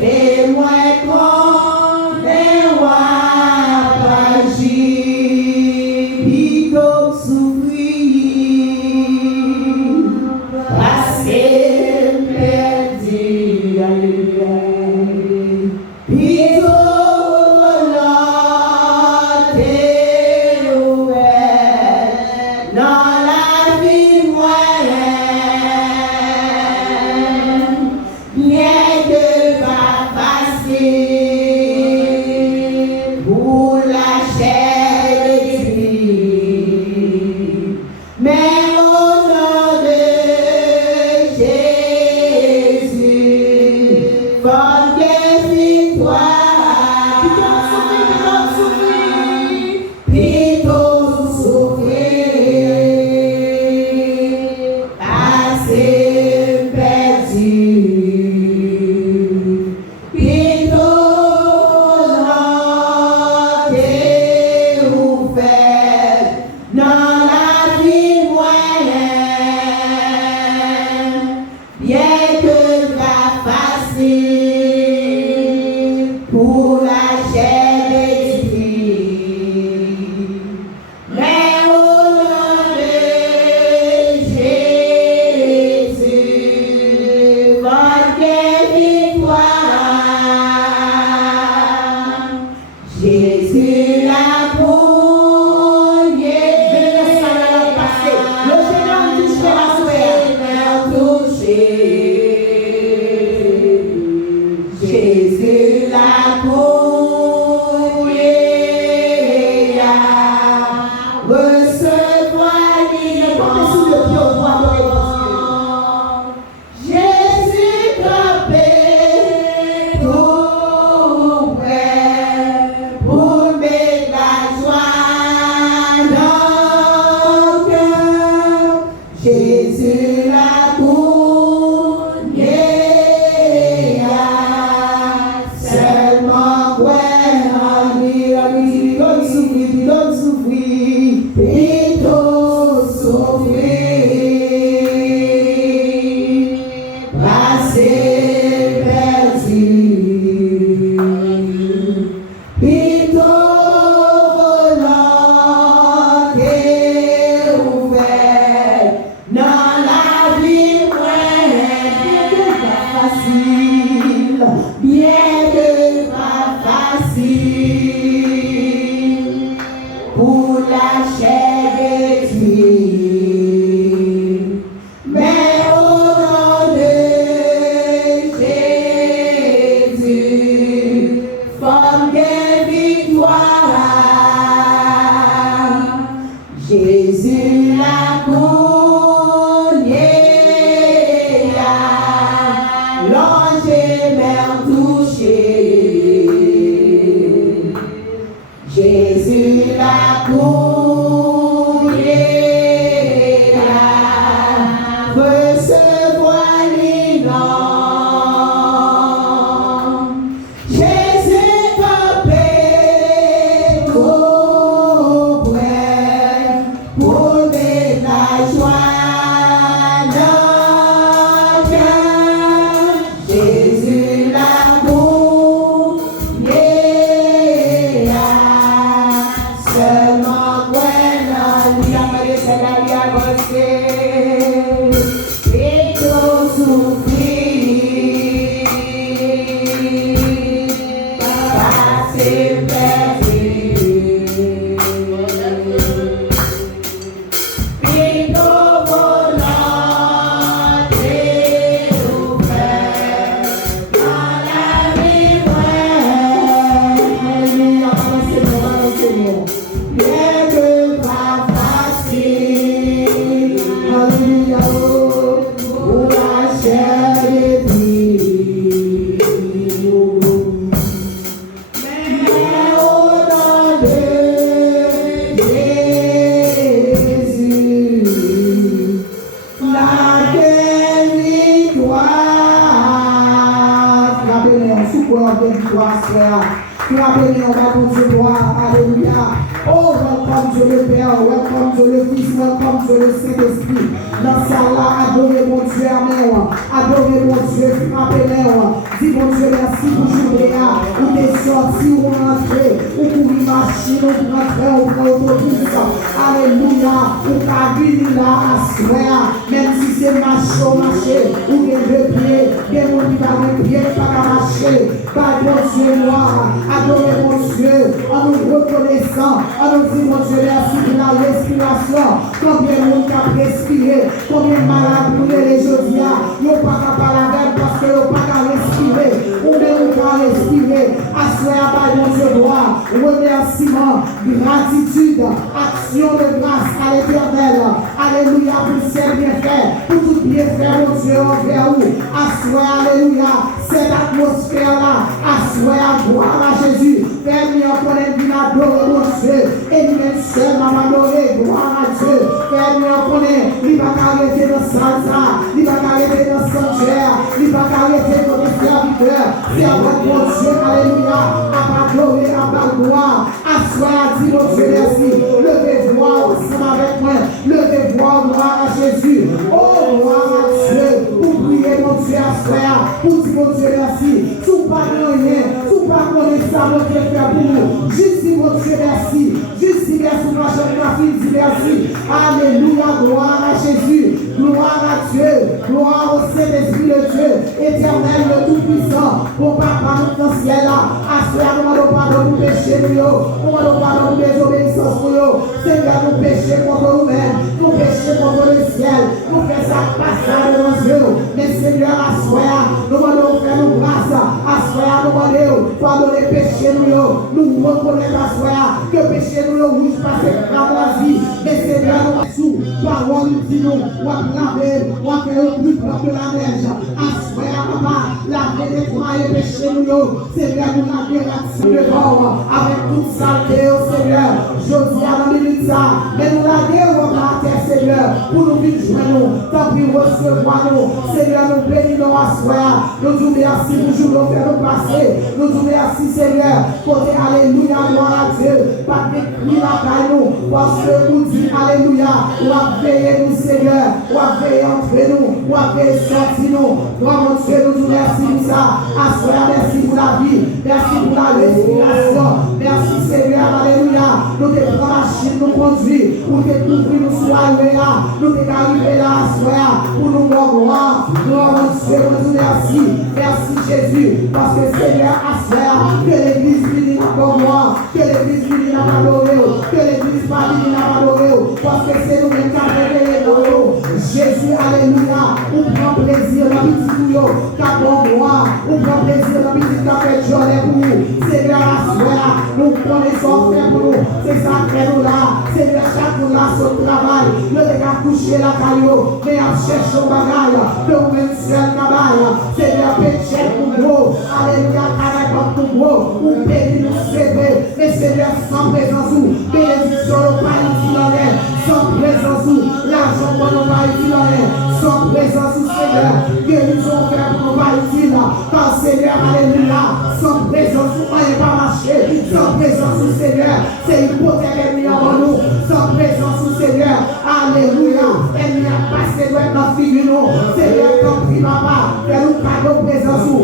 Et moi votre victoire. Jésus la première. Le Seigneur touche la touché. Jésus la première. Recevoir l'île. Portez sous le pied au doigt de Jésus campé tout près pour mettre la joie dans le cœur. Jésus la première. Seulement ouais en lui, donne souffrir, plutôt souffrir. Passer perdu, plutôt volant et ouvert dans la vie bien que pas facile pour la chair détruite. Mais au nom de Jésus, forme de victoire. Jésus la première, l'ange m'a touché. Jésus la première, recevoir les noms. Jésus campé tout près pour mettre la joie dans le cœur. Jésus la première. Seulement quand lui a parlé, c'est la vie avancée. Et tout souffrir, passer perdu. Plutôt volant et ouvert dans la vie vraie. Bien que pas facile, alléluia, pour la chair détruite. Mais au nom de Jésus, la victoire. Frappez-les en souffrant de victoire, frère. Frappez-les en bas pour Dieu gloire. Alléluia. Oh, welcome Dieu le Père, welcome Dieu le Fils, welcome Dieu le Saint-Esprit. Dans ça là, adorez mon Dieu, amen. Adorez mon Dieu, frappez-les. Dis mon Dieu, merci pour jouer. Ou t'es sorti, ou rentré, ou pour une machine, ou pour rentrer, ou pour l'autobus. Alléluia. Ou t'as vu là à soir, même si c'est marché, ou bien deux pieds, bien mon Dieu, pas de pied, pas qu'à marcher. Pas mon Dieu noir, adorez mon Dieu, en nous reconnaissant. On nous dit, mon Dieu, merci pour la respiration. Combien de monde a respiré, combien de malades nous les jodiens, nous n'avons pas qu'à parler parce que nous n'avons pas qu'à respirer. Ou même qu'à respirer, assoyer par mon Dieu droit, remerciement, gratitude, action de grâce à l'éternel. Alléluia, pour ce bienfait, pour tout bienfait, mon Dieu, envers vous. Assoyer, alléluia, cette atmosphère-là, assoyer, gloire à Jésus. Fais-moi connaître une adorer mon Dieu. Et lui-même seul m'a adoré, gloire à Dieu. Fais-moi connaître, il va arrêter dans salsa, il va arrêter dans sanctuaire, il va arrêter dans les serviteurs. C'est à votre mon Dieu, alléluia, à adorer, à gloire. Assoyer, dit mon Dieu, merci. Levez voir ensemble avec moi, levez voir, gloire à Jésus. Oh, gloire à Dieu, pour prier mon Dieu à faire, pour dire mon Dieu, merci. Tout pas rien, tout pas connaître ça, mon Dieu, faire pour nous. Juste dire mon Dieu, merci. Juste dire merci, ma chère, ma fille, dis merci. Alléluia, gloire à Jésus. Gloire à Dieu. Gloire au Saint-Esprit de Dieu. Éternel, le Tout-Puissant. Pour Papa, nous dans le ciel là. Assoyons, nous demandons pardon pour péché, nous demandons pardon pour désobéissance, Seigneur, nous péchons contre nous-mêmes. Nous péchons contre le ciel. Nous faisons ça passer devant Dieu. Mais Seigneur, assoyons, nous demandons faire nos grâces. Assoyons, nous demandons pardonner péché, nous reconnaissons assoyons que péché nous rouge parce que dans la vie. Mais Seigneur, nous sous parole nous dit nous, on va laver, on va faire le plus propre de la neige. Assoyons, papa, laver, nettoyer péché nous. Seigneur, nous laver l'action de corps avec toute saleté, Seigneur. Josie à la minute ça, mais nous laver au terre, Seigneur, pour nous vivre joindre, tant pis recevoir nous. Seigneur, nous bénissons à soi. Nous disons merci pour jour nous faire nous passer. Nous disons merci, Seigneur, côté alléluia, gloire à Dieu. Pas de cri la caille nous, parce que nous disons alléluia. On va veiller nous, Seigneur. On va veiller entre nous. On va veiller sortir nous. Gloire mon Dieu, nous disons merci pour ça. À soi, merci pour la vie. Merci pour la respiration. Merci, Seigneur, alléluia. Nous te prenons la machine, nous conduit. Pour te couvrir, nous soyons là. Nous te arriver là, à soi, pour nous voir. Gloire mon Dieu, nous disons merci. Merci, Jésus. Parce que Seigneur, à soi, que l'église vienne encore moi. Que l'église vienne à m'adorer. Que l'église vienne à m'adorer. Parce que c'est nous qui avons révélé nous. Jésus, alléluia. On prend plaisir dans le petit couillon. Car pour moi, on prend plaisir dans le petit café de journée pour nous. Seigneur, à soi, nous connaissons faire pour nous. C'est ça que nous là. Seigneur, chaque jour là, son travail. Le dégât coucher la caillou. Mais on cherche au bagage. De nous même seul cabane. Seigneur, péché pour nous. Alléluia, caractère pour nous. Ou béni nous sauver. Mais Seigneur, sans présence ou bénédiction, nous pas utile. Sans présence ou l'argent pour nous pas utile. Sans présence ou Seigneur, guérison faire pour nous pas utile. Car Seigneur, alléluia, sans présence ou on n'est pas marché. Sans présence ou Seigneur, c'est une hypothèque ennemi en nous. Sans présence ou Seigneur, alléluia, ennemi a passé dans notre figure. Seigneur, comme prie papa, fais-nous cadeau présence ou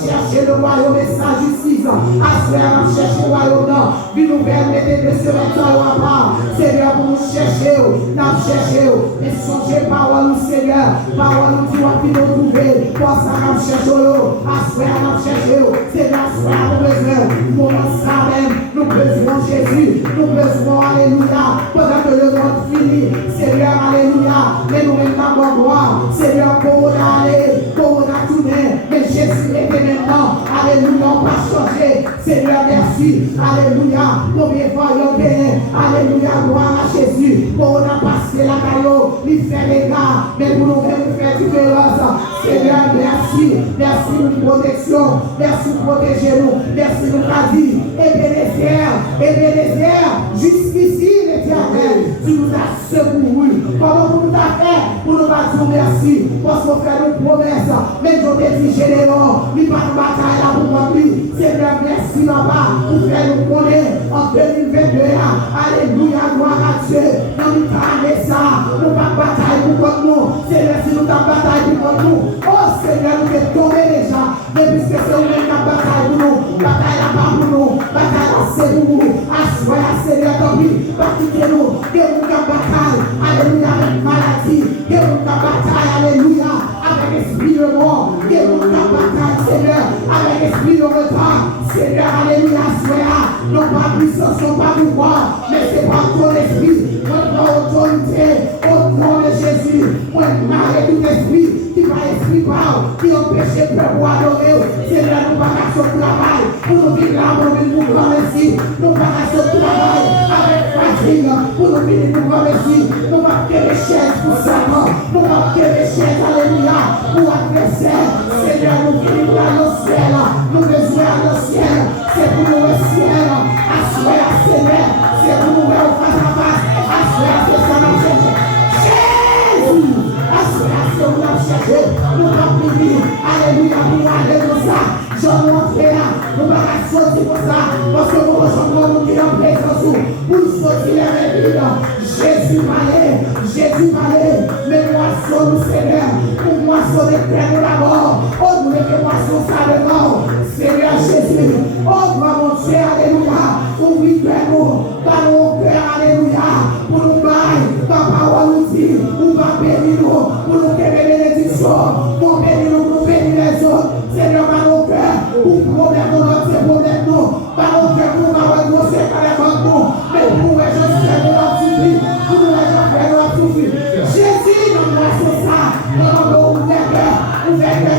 chercher le royaume et sa justice. Assoyons, on cherche le royaume, non. Puis nous permettez de se mettre à part. Seigneur, pour nous chercher, nous chercher. Et songez parole, Seigneur. Parole, nous disons, puis nous trouver. Pour ça, nous cherchons. Assoyons, nous cherchons. Seigneur, assoyons, nous besoin. Pour ça même, nous besoin Jésus. Nous besoin, alléluia. Pendant que le monde finit, Seigneur, alléluia. Mais nous mettons en gloire. Seigneur, pour on aller, pour on a tourné. Mais Jésus est maintenant. Alléluia, on va changer. Seigneur, merci. Alléluia. Combien de fois il a gagné. Alléluia, gloire à Jésus. Pour on a passé la caillou, il fait les gars. Mais pour nous faire différence. Seigneur, merci. Merci pour une protection. Merci pour protéger nous. Merci pour ta vie. Ebenezer, jusqu'ici, l'Éternel, tu nous as secouru. Comment vous nous avez fait pour nous dire merci? Parce qu'on fait nos promesses. Mais je te dis, généraux, il va nous batailler là pour remplir. Seigneur, merci, papa, pour faire nous connaître en 2022. Alléluia, gloire à Dieu. Dans nous parler ça, nous pas batailler pour contre nous. Seigneur, si nous avons bataille pour contre nous. Oh Seigneur, nous sommes tombés déjà. Mais puisque c'est nous-mêmes qui avons bataille pour nous, bataille là-bas pour nous, bataille là c'est pour nous. Assoyez, Seigneur, tant pis, bâtissez-nous. Que nous avons bataille, alléluia, avec maladie. Que nous avons bataille, alléluia, avec esprit de mort. Que nous avons bataille, Seigneur, avec esprit de retard. Seigneur, alléluia, assoyez. Non pas puissance, non pas pouvoir, mais c'est par ton esprit. Notre autorité, au nom de Jésus. Moi, marrer tout esprit qui va esprit par, qui empêche le peuple adorer. Seigneur, nous pas son travail. Pour nous vivre là, pour nous vivre grand merci. Nous pas son travail avec fatigue. Pour nous vivre nous grand merci. Nous pas que les chaises pour ça. Nous pas que les chaises, alléluia, pour adversaire. Seigneur, nous vivons dans le ciel. Nous besoin dans le ciel. C'est pour nous le ciel. Assoyez, Seigneur. C'est pour nous faire face à face. Assoyez, c'est ça nous chercher. Jésus. Assoyez, c'est nous chercher. Nous pas vivre. Alléluia, pour aller dans ça. J'en montre là. Nous pas sortir pour ça. Parce que nous recevons nous qui en présence. Pour sortir les vides. Jésus parlait. Jésus parlait. Mais moi, sur le Seigneur. Pour moi, sur les terres d'abord. Oh, nous mettons moi sur ça devant. Seigneur Jésus. Oh, gloire mon Dieu, alléluia. Ouvre-nous. Par mon cœur, alléluia. Pour nous bailler. Ta parole nous dit. Nous va bénir nous.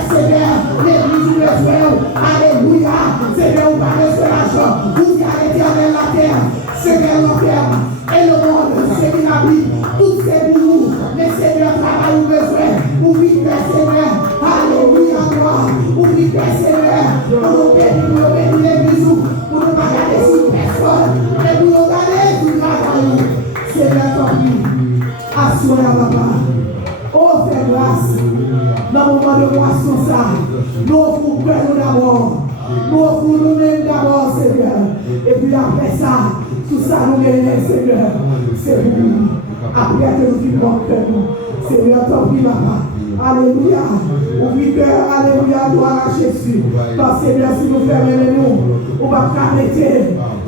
Seigneur, l'église nous besoin. Alléluia. Seigneur, vous parlez de l'argent. Vous y a l'éternel la terre. Seigneur, l'enfer et le monde, Seigneur, la vie, tout c'est pour nous. Mais Seigneur, travail nous besoin. Ouvre Seigneur. Alléluia, gloire. Ouvre Seigneur. Pour nous bénir l'église. Pour nous pas garder sur personne. Mais pour nous garder sur le travail. Seigneur, tant pis. Assurez papa. Oh, fais grâce. Dans le moment de moisson, ça. Nous offrons nous d'abord. Nous offrons nous-mêmes d'abord, Seigneur. Et puis après ça, tout ça nous mérite, Seigneur. C'est pour nous. Après que nous vivons que nous. Seigneur, tant pis, papa. Alléluia. Ouvre cœur, alléluia, gloire à Jésus. Parce que Seigneur, si nous fermons nous, on va pas mettre.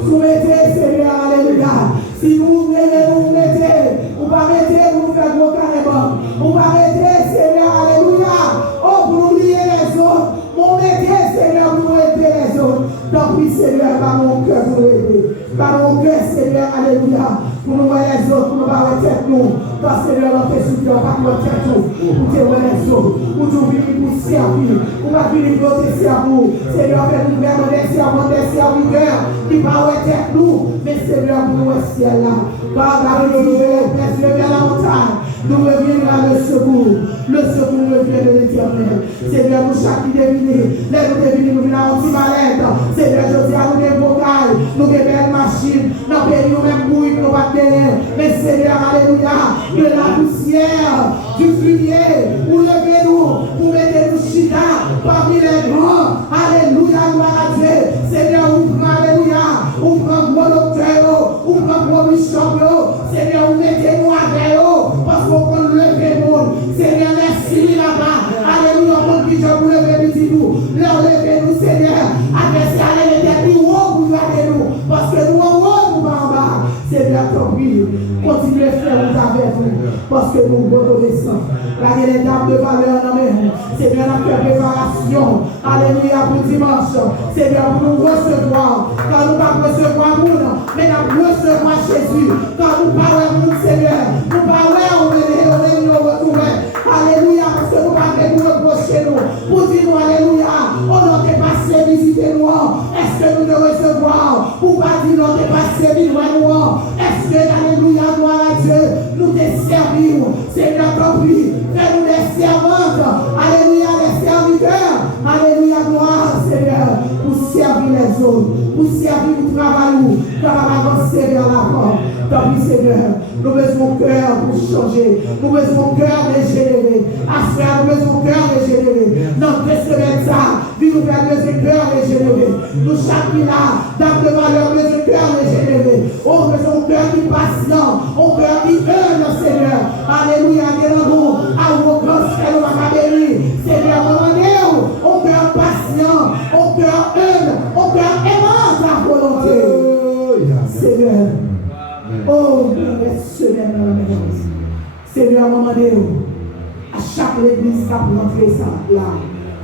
Soumettez, Seigneur, alléluia. Si nous voulons nous mettez, on va mettre, vous faire gros carrément. On va mettre, Seigneur, alléluia. Oh, pour oublier les autres. Mon métier, Seigneur, pour aider les autres. Donc, oui, Seigneur, par mon cœur, pour aider. Par mon cœur, Seigneur, alléluia. Pour nous voir les autres, pour nous voir les têtes, nous. Parce que Seigneur, on fait souffrir, on va nous faire tout. Pour te voir les autres. Pour nous venir pour servir. Pour nous venir pour te servir. Seigneur, fais-nous vraiment des servants, des serviteurs. Qui va voir tête, nous. Mais Seigneur, pour nous voir ciel là. Par la religion, Père, vers la montagne. Nous reviendra le secours. Le secours revient de l'éternel. Seigneur, nous chaque deviner. Les nous deviner, nous venons anti-malade. Seigneur, je dis à nous des vocales. Nous des belles machines. Nous pays nous-mêmes bouillir, nous pas derrière. Mais Seigneur, alléluia. De la poussière, du fumier, pour lever-nous, pour mettre nous chita parmi les grands. Alléluia, gloire à Dieu. Seigneur, vous prenez, alléluia. Vous prenez gros docteur, vous prenez gros bishop. Seigneur, vous mettez-nous avec eux. Parce qu'on peut lever le monde. Seigneur, merci là-bas. Alléluia, mon Dieu, vous levez petit nous. Leur levez-nous, Seigneur. Adressez à l'éternel plus haut pour nous. Parce que nous en haut, nous en bas. Seigneur, tant pis. Continuez à faire vous avec vous. Parce que nous reconnaissons. Regardez les dames de valeur dans mes mains. Seigneur, nous fait préparation. Alléluia, pour dimanche. Seigneur, pour nous recevoir. Quand nous ne pas recevoir nous, mais nous recevoir Jésus. Quand nous parlons nous, Seigneur, nous parlons, on retrouver. Alléluia, parce que nous parlons nous reprocher nous. Pour dire nous, alléluia, on n'a pas passé visiter nous. Est-ce que nous devons recevoir? Pour pas dire nous n'avons pas servi nous. Est-ce que, alléluia, gloire à Dieu, nous te servions? Seigneur, tant pis, fais-nous des servantes. Alléluia, des serviteurs. Alléluia, gloire, Seigneur, pour servir les autres, pour servir le travail, pour avancer vers la porte. Tant pis, Seigneur, nous besoin de cœur pour changer. Nous besoin de cœur régénérer. Asper, nous besoin de cœur régénérer. Notre semaine, ça, nous faire besoin de cœur régénérer. Nous, chaque là, dans de valeur, besoin de cœur régénérer. On besoin de cœur qui est patient, on cœur qui aime, Seigneur. Alléluia, nous, à vos grosses qu'elle va bénir. Seigneur, on cœur patient, on cœur aime, on cœur aimant ta volonté. Seigneur. Oh, Seigneur, dans la maison. Seigneur, à chaque église qui a rentré ça là,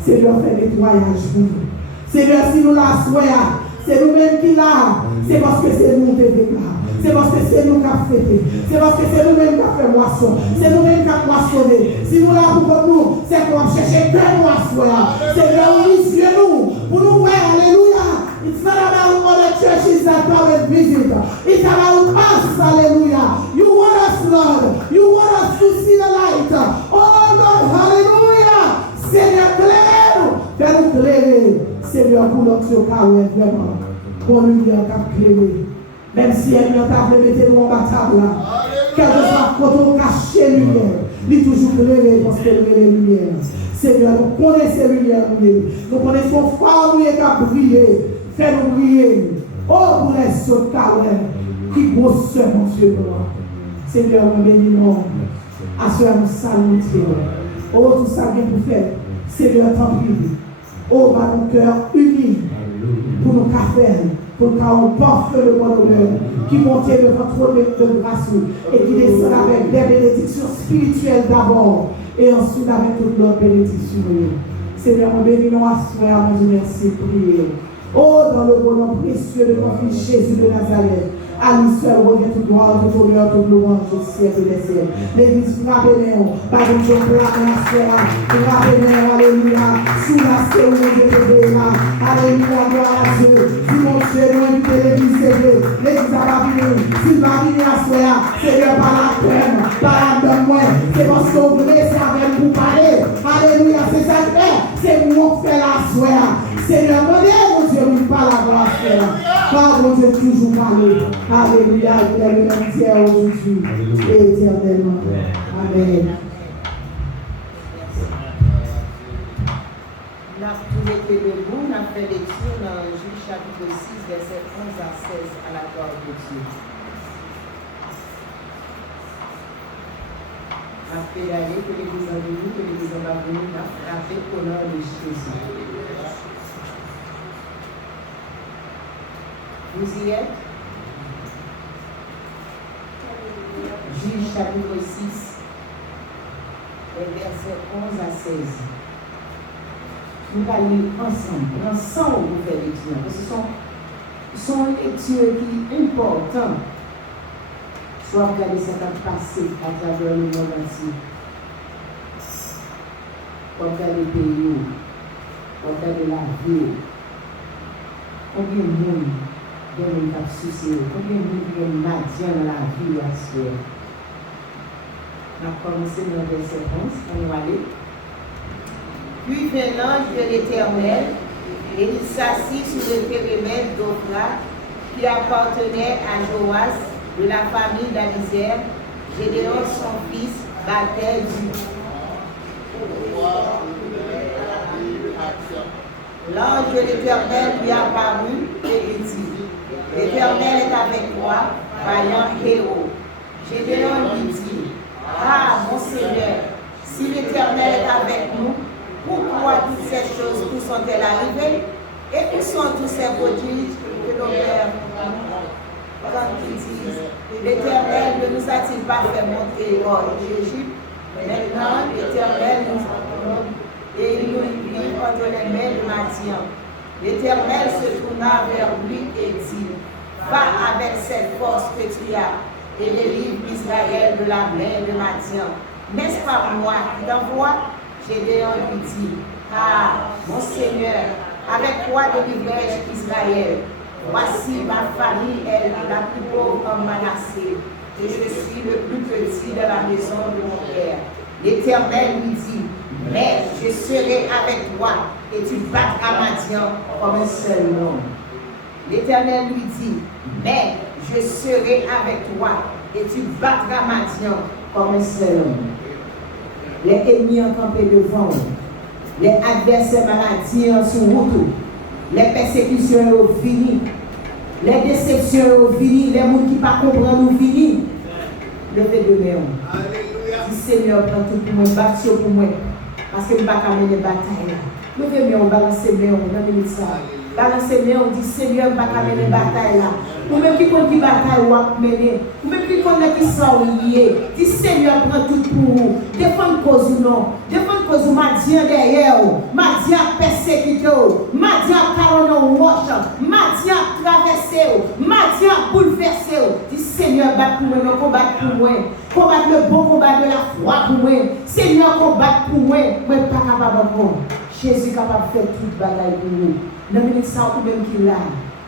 Seigneur, fait nettoyage pour nous. Seigneur, si nous la soyons, c'est nous-mêmes qui l'avons. C'est parce que c'est nous qui avons. C'est parce que c'est nous qui avons fêté. C'est parce que c'est nous-mêmes qui avons fait moisson. C'est nous-mêmes qui avons moissonné. Si nous l'avons pour nous, c'est pour chercher que nous à soi. Seigneur, nous pour nous voir, alléluia. It's not about other churches that come and visit. It's about us, hallelujah. You want us, Lord. You want us to see the light. Oh, Lord, hallelujah. Seigneur, claire-nous. Fais-nous clairer. Seigneur, pour notre carrière, vraiment. Pour lumière qui clairer. Même si elle n'a pas mettez-nous en bataille là. Quel que soit quand on cache lumière, il est toujours clairé parce qu'elle est lumière. Seigneur, nous connaissons les lumières, nous connaissons fort, nous qui briller. Fais-nous briller. Oh, pour les autres carrières qui bossent, mon Dieu, Seigneur, nous bénissons. À cela, nous saluons. Oh, tout ça vient pour faire. Seigneur, tant pis. Oh, par nos cœurs unis pour nos cafés, pour qu'on porte le bonheur qui monte devant trop de grâce et qui descend avec des bénédictions spirituelles d'abord et ensuite avec toute notre bénédiction. Seigneur, nous bénissons à soi, nous merci, prier. Oh, dans le bon nom précieux de mon fils Jésus de Nazareth, À lui seul revient toute gloire, toute honneur, toute louange au siècle des siècles. L'église frappez-nous, par une joie la sphère. Frappez-nous, alléluia. Sous la sphère où Dieu est là. Alléluia, gloire à Dieu. Si mon Dieu nous invite l'église, c'est Dieu. L'église va venir. S'il va venir à sphère, Seigneur, par la crème, par la donne-moi. C'est parce qu'on voulait servir pour parler. Alléluia, c'est ça que c'est nous qui fait la sphère. Seigneur, mon Dieu, nous parle à la sphère. Car mon Dieu toujours parler. Alléluia, il est le même Dieu aujourd'hui et éternellement. Amen. Nous avons tous été debout, nous avons fait lecture dans Juge chapitre 6, verset 11 à 16 à la gloire de Dieu. Nous avons pédalé, que l'église en venue, que l'église en va venir, nous avons frappé au nom de Jésus. Vous y êtes? Juge chapitre 6, verset 11 à 16. Nous allons lire ensemble pour faire lecture. Parce que ce sont des lectures qui sont importantes. Soit regarder ce qui a passé à travers le monde entier. Regarder les pays, regarder la vie. Combien de monde qui a souci, combien de monde qui a matin dans la vie à ce soir. On a commencé dans le verset 11, on va aller. Puis vint l'ange de l'Éternel, et il s'assit sur le périmètre d'Ophra, qui appartenait à Joas, de la famille d'Abisère. Gédéon, son fils, battait du. L'ange de l'Éternel lui apparut et lui dit: L'Éternel est avec toi, vaillant héros. Gédéon lui dit: Ah, mon Seigneur, si l'Éternel est avec nous, pourquoi toutes ces choses où sont-elles arrivées? Et où sont tous ces prodiges que nos pères, quand ils disent, l'Éternel ne nous a-t-il pas fait monter hors d'Égypte? Maintenant, l'Éternel nous et il nous livre entre les mains de Madian. L'Éternel se tourna vers lui et dit: Va avec cette force que tu as et délivre Israël de la main de Madian. N'est-ce pas moi qui t'envoie? Gédéon lui dit: Ah, mon Seigneur, avec quoi délivrai-je Israël? Voici ma famille est la plus pauvre en Manassé, et je suis le plus petit de la maison de mon père. L'Éternel lui dit: Mais je serai avec toi, et tu battras Madian comme un seul homme. L'Éternel lui dit: Mais je serai avec toi, et tu battras Madian comme un seul homme. Les ennemis ont campé devant eux, les adversaires maladies en sous route, les persécutions ont fini, les déceptions ont fini, les gens qui ne comprennent pas fini. Levez de main. Si Seigneur prend tout pour moi, bâtir pour moi, parce que je ne peux pas mener les batailles. Levez main, balancez main, dans le ça. Balancez main, on dit Seigneur, je ne peux pas mener les batailles là. Ou même qui compte qui bataille ou à mener, ou même qui compte qui sont liés. Dis Seigneur, prend tout pour vous. Défendre cause ou non. Défendre cause ou Madian derrière ou. Madian persécuté ou. Madian caronon ou moche. Madian traversé ou. Madian bouleversé ou. Dis Seigneur, bat pour moi, non combat pour moi. Combattre le bon combat de la foi pour moi. Seigneur, combat pour moi. Moi, pas capable encore. Jésus est capable de faire toute bataille pour nous. Dans le ça ou même qui l'a.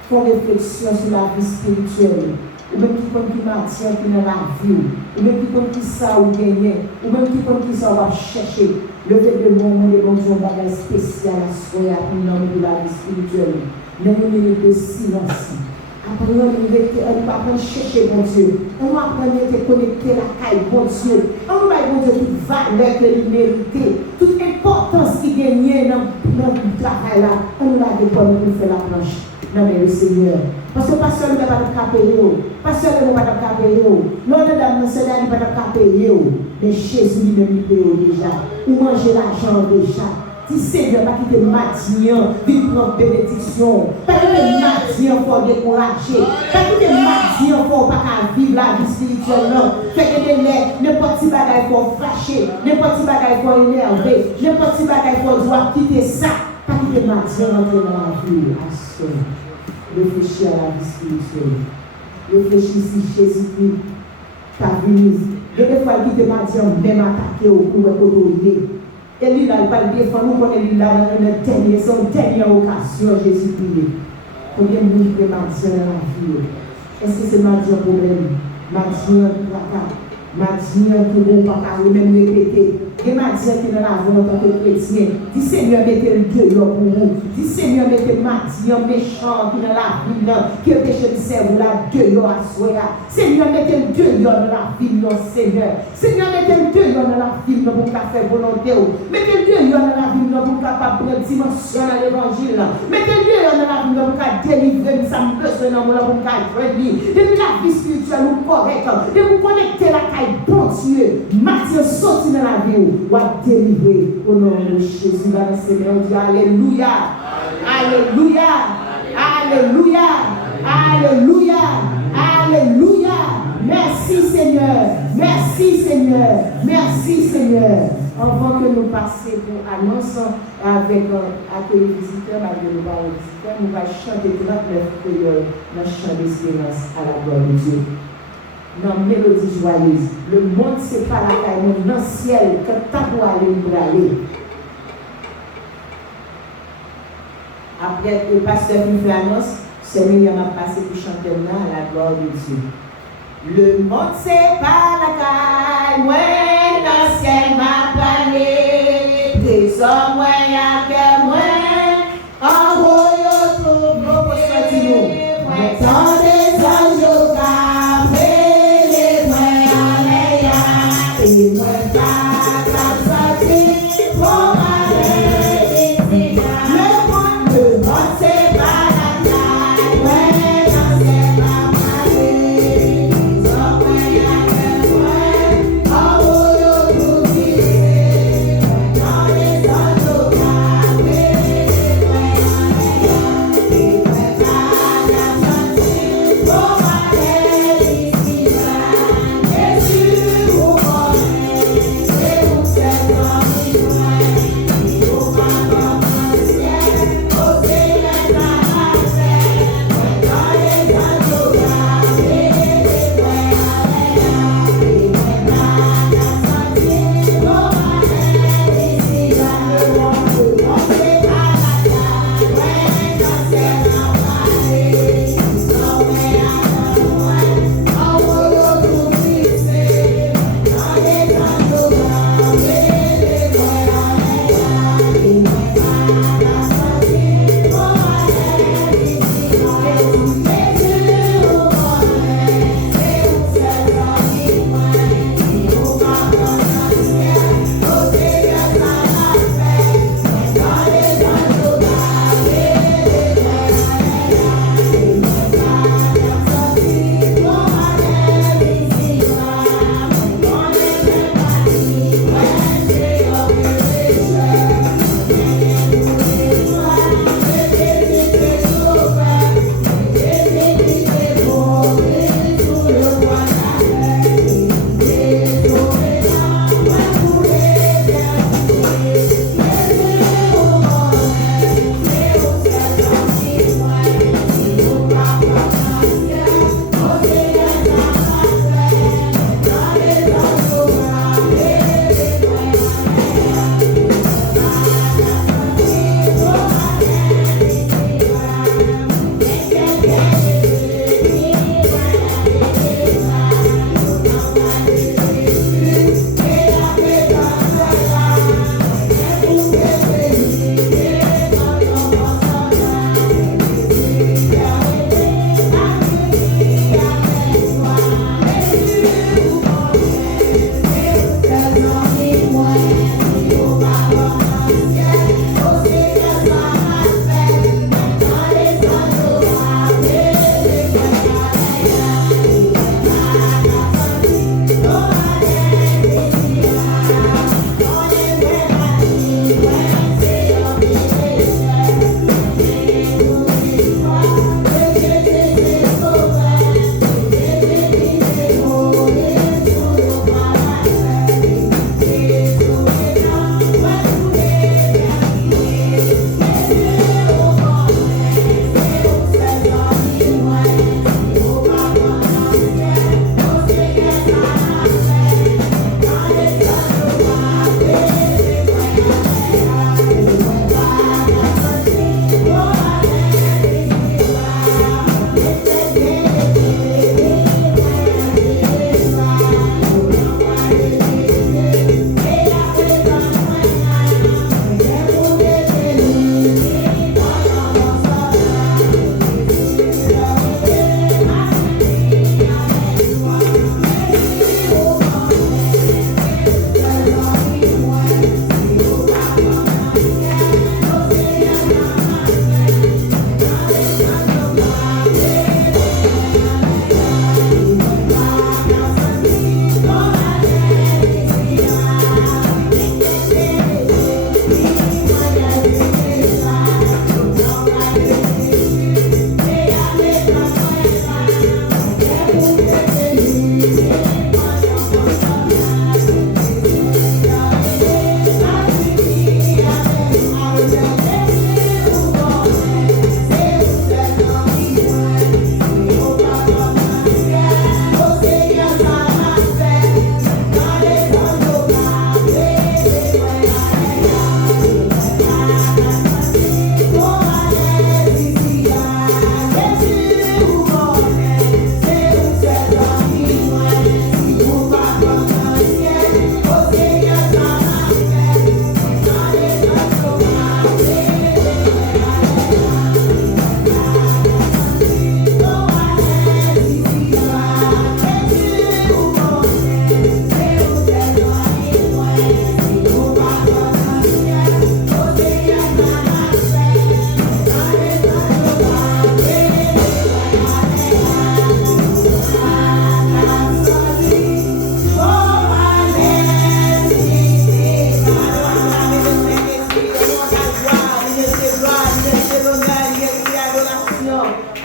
Font réflexion sur la vie spirituelle, ou même qui compte qui maintient qui dans la vie, ou même qui compte qui ça ou gagner, ou même qui compte qui ça va chercher. Le fait de moment de bon Dieu bagage spécial à soi pour nous de la vie spirituelle. Nous minutes de silence. Après on va apprendre à chercher mon Dieu. On va apprendre à connecter la caille bon Dieu. On va bon Dieu toute valeur que il mérite, toute importance qui gagne dans notre travail là. On va dépendre pour faire la planche. Non mais le Seigneur. Parce que pas seulement pas de payer, pas seulement pas de payer. L'autre dame, c'est là qui pas de payer. Mais Jésus lui-même paye déjà. Ou manger l'argent déjà. Si Seigneur, pas quitter Madian, vivre prendre bénédiction. Pas quitter Madian pour décourager. Pas quitter Madian pour pas vivre la vie spirituelle. Fait que n'importe qui bagaille pour fâcher, n'importe qui bagaille pour énerver, n'importe qui bagaille pour doit quitter ça. Pas quitter Madian entrer dans la vie. Réfléchir à la vie spirituelle. réfléchis si Jésus-Christ t'a venu. Et des fois, il te m'a dit, même attaqué au cou et autorisé. Et lui, là, il va le défendre, nous connaissons là dans son dernière occasion, Jésus-Christ. Combien de monde peut m'a dit dans la vie? Est-ce que c'est m'a dit un problème? M'a dit un placard? M'a dit un qui ne peut pas même répéter. Et m'a dit qui dans la vie en tant que chrétien. Dis Seigneur, mettez le Dieu pour vous. Dis Seigneur, mettez m'a dit un méchant qui dans la vie, qui empêche de servir la Dieu à soi. Seigneur, mettez le Dieu dans la vie, Seigneur. Seigneur, mettez le Dieu dans la vie pour faire volonté. Mettez le Dieu dans la vie pour capable de dimension dans l'évangile. Mettez le Dieu dans la vie pour délivrer, ça me besoin dans mon cas de vie. Depuis la vie spirituelle ou correcte, de vous connecter la caille, bon Dieu, Matthieu sorti dans la vie. Ou à délivrer au nom de Jésus dans le Seigneur. On dit Alléluia, Alléluia, Alléluia, Alléluia, Alléluia. Merci Seigneur, merci Seigneur, merci Seigneur. Avant que nous passions pour annonce avec accueil visiteur, avec le bar visiteur, nous allons chanter 39 prières dans le chant d'espérance à la gloire de Dieu. Dans mélodie joyeuse. Le monde c'est pas la caille, dans le ciel, quand t'as pour aller, nous aller. Après le pasteur qui fait l'annonce, c'est Myriam a passé pour chanter là à la gloire de Dieu. Le monde c'est pas la caille, moi dans le ciel m'a parlé. Trésor moi y'a que moi, en haut y'a tout beau sentiment. Tant des anges au et moi, c'est pas la taille, ouais, non, c'est pas mal. Sans moi, y'a que moi, en haut, y'a tout dit, dans les autres.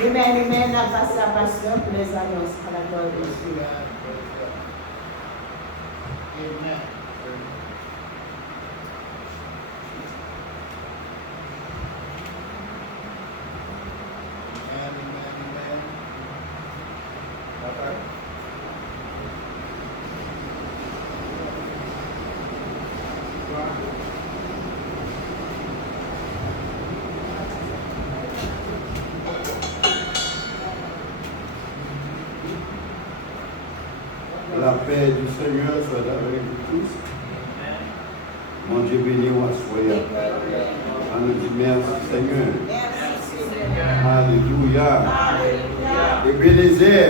Amen. On passe la passion pour les annonces à la gloire de Dieu. Amen. La paix du Seigneur soit avec vous tous. Mon Dieu béni ou assoyez. On nous dit merci Seigneur. Alléluia. Ebenezer.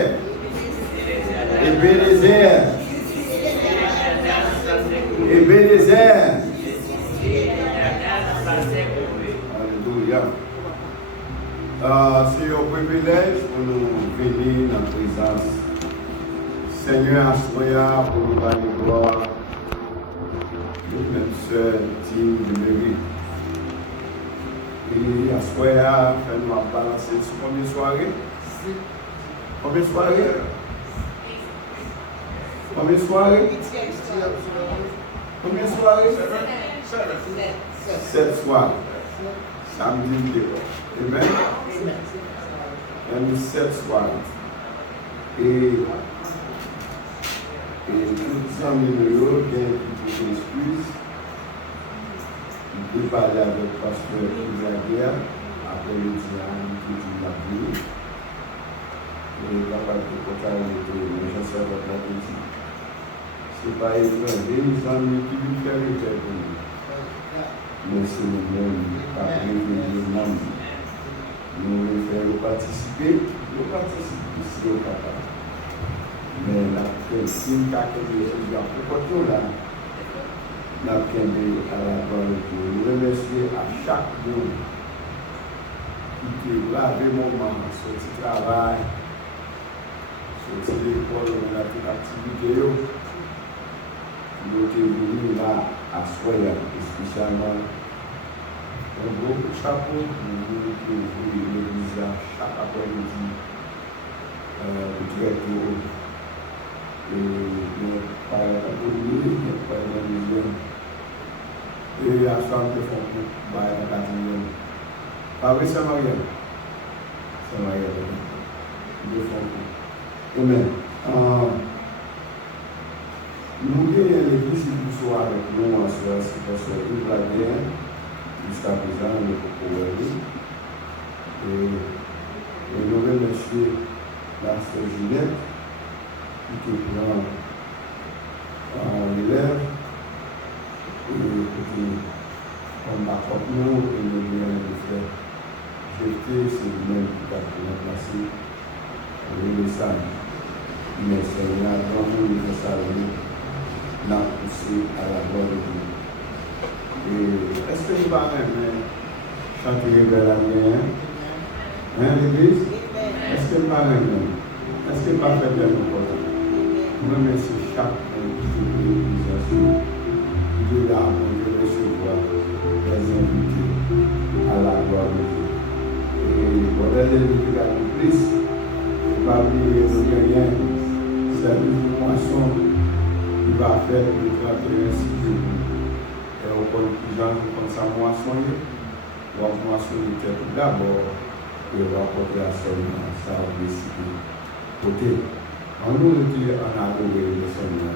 Ebenezer. Ebenezer. Alléluia. C'est un privilège pour nous venir dans la présence. Seigneur, assoya pour nous donner gloire. Même sœur digne de mérite. Et assoya, fait-nous balancer sur combien de soirées? Combien de soirées? Combien de soirées? Combien de soirées? 7 soirs. Samedi, amen. Même 7 soirs. Et tout ça, il y a une excuse. Il peut parler avec le pasteur Isaac après le diable, il dit la vie. Et il va pas de portail de mais je sais pas la petite. C'est pas évident. Les amis qui lui font le faire pour nous. Mais c'est le même, après le monde. Nous voulons faire participer, si on est capable. Mais la personne qui a quelque chose à propos là, la personne à la gloire de Dieu. Nous remercions à chaque monde qui est là, des moments, sur le travail, sur l'école, on a toute activité. Nous sommes venus là à Soya, spécialement. Un gros chapeau, nous voulons que vous l'église chaque après-midi, très tôt. Et par la police, par la maison, et à chaque fois par la quatrième. Pas vrai, c'est Marielle. C'est Marielle. De fond. Amen. Nous avons l'église qui soit avec nous en soirée, c'est parce qu'il va bien jusqu'à présent, le Coco. Et nous remercions la sœur Ginette. Qui te prend en élève et qui on apporte nous et nous vient de faire jeter c'est lui-même qui a remplacé le message. Mais Seigneur, dans nous, il faut saluer, l'a poussé à la gloire de Dieu. Et est-ce que nous va même chanter vers la lumière? L'église? Est-ce que nous va même? Est-ce que nous va faire bien nos côtés? Nous remercions chaque organisation de l'arbre de recevoir les invités à la gloire de Dieu. Et pour les invités à l'église, il va oublier le gagnant, c'est une moisson qui va faire le 31 juillet. Et au point de gens qui font sa moisson, on va moissonner d'abord et on va porter à seulement ça au côté. On nous dit en adoré le Seigneur.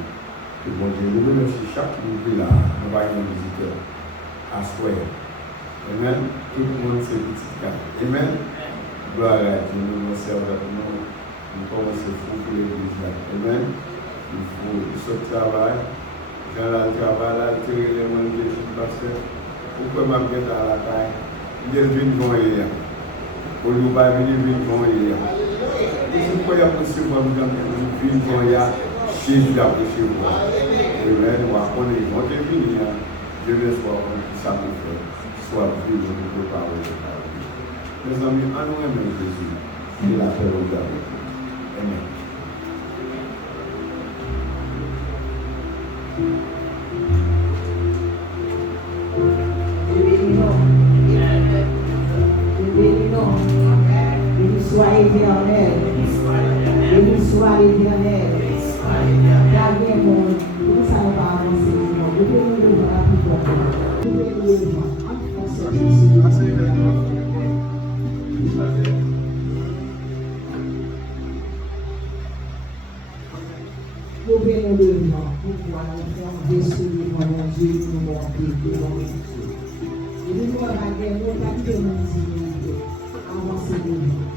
Et bon Dieu, nous remercions chaque nouveau là, nous voyons un visiteur à souhait. Amen. Tout le monde c'est petit cas. Amen. Gloire à Dieu, nous nous servons, nous commençons à pour l'église là. Amen. Il faut ce travail. Dans le travail là, tu es les gens qui sont passés. Pourquoi m'a bien dans la caille? Il est venu bon hier. Pour nous pas venir bon hier. Pourquoi il y a possible de venir bon hier? Chez vous chez vous. Amen. On va connaître votre vie. Je vais voir ça peut faire. Soit vu de nos paroles. Mes amis, en nous aimons Jésus. Il a fait au diable. Amen. Béni soyez l'Éternel. Béni soit l'Éternel. Gardez mon. Nous savons pas avancer. Vous pouvez nous lever la plus forte. Vous pouvez nous lever. Vous pouvez nous lever pour pouvoir nous faire décider mon Dieu, nous monter devant Dieu. Et nous avons la guerre, nous avons la dignité. Avancez devant.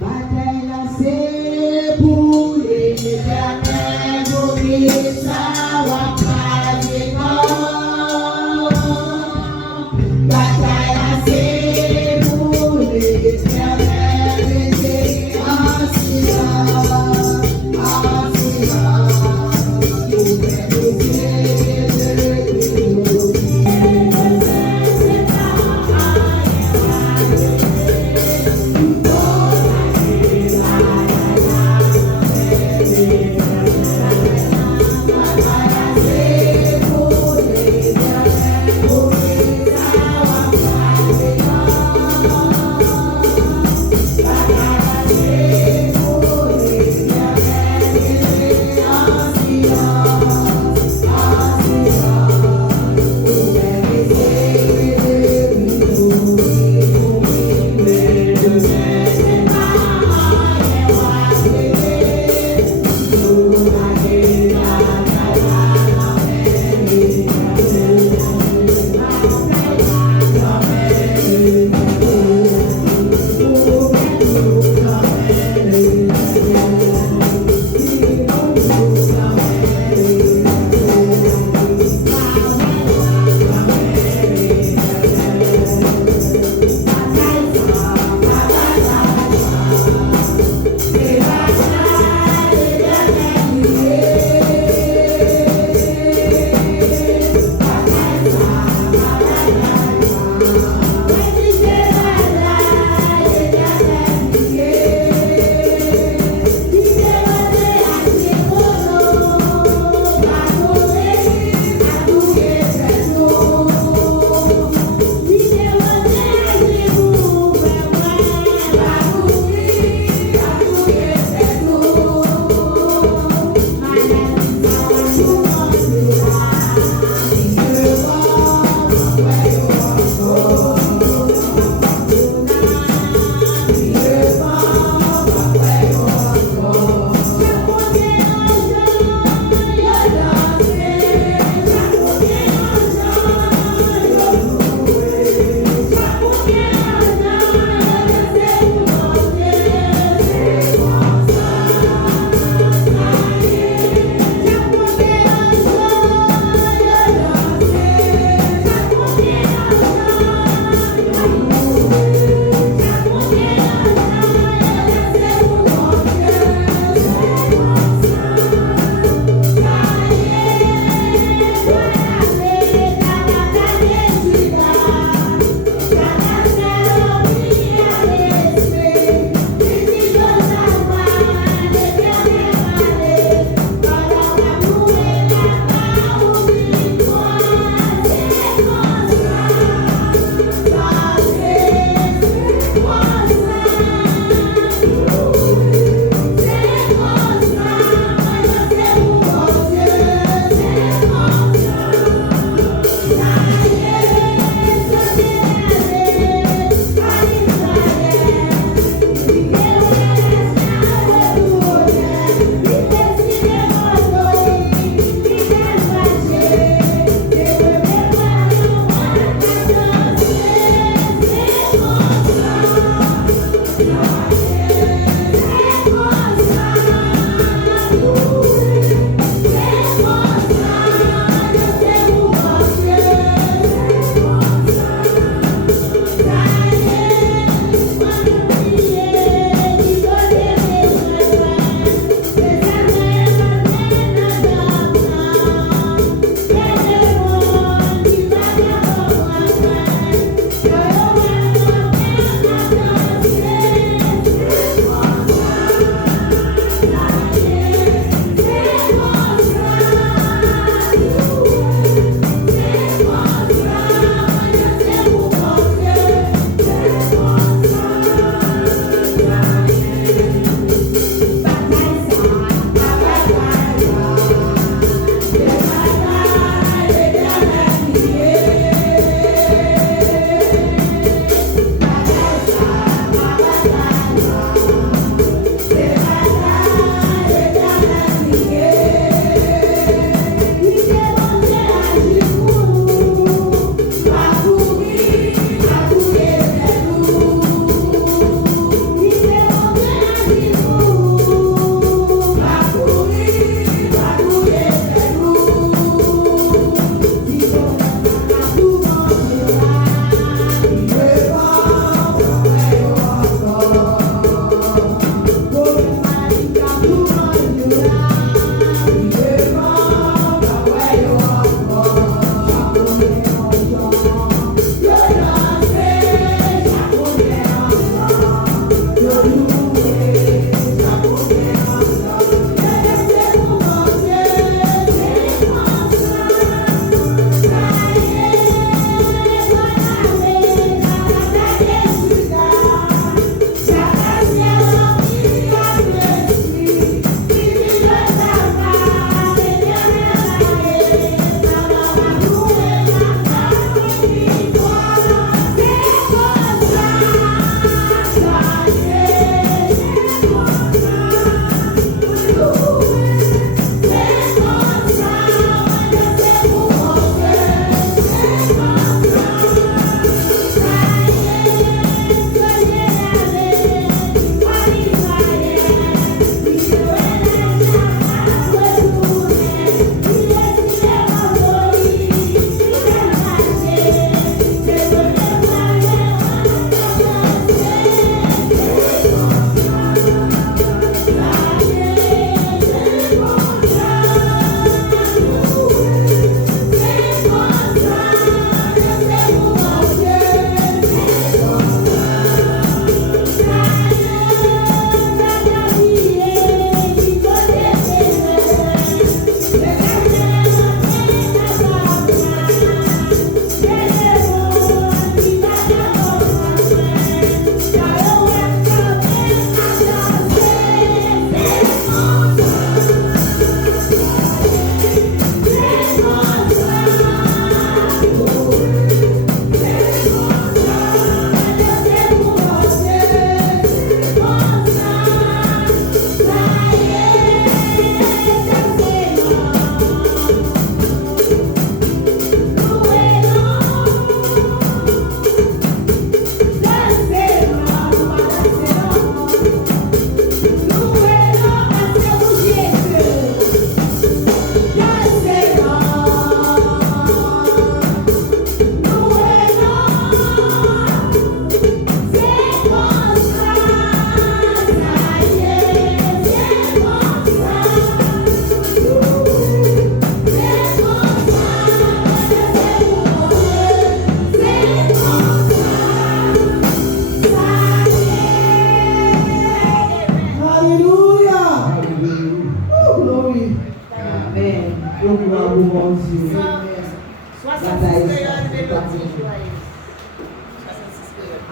Bataille lancée pour l'Éternel, pour qu'il s'en bataille lancée pour l'Éternel, c'est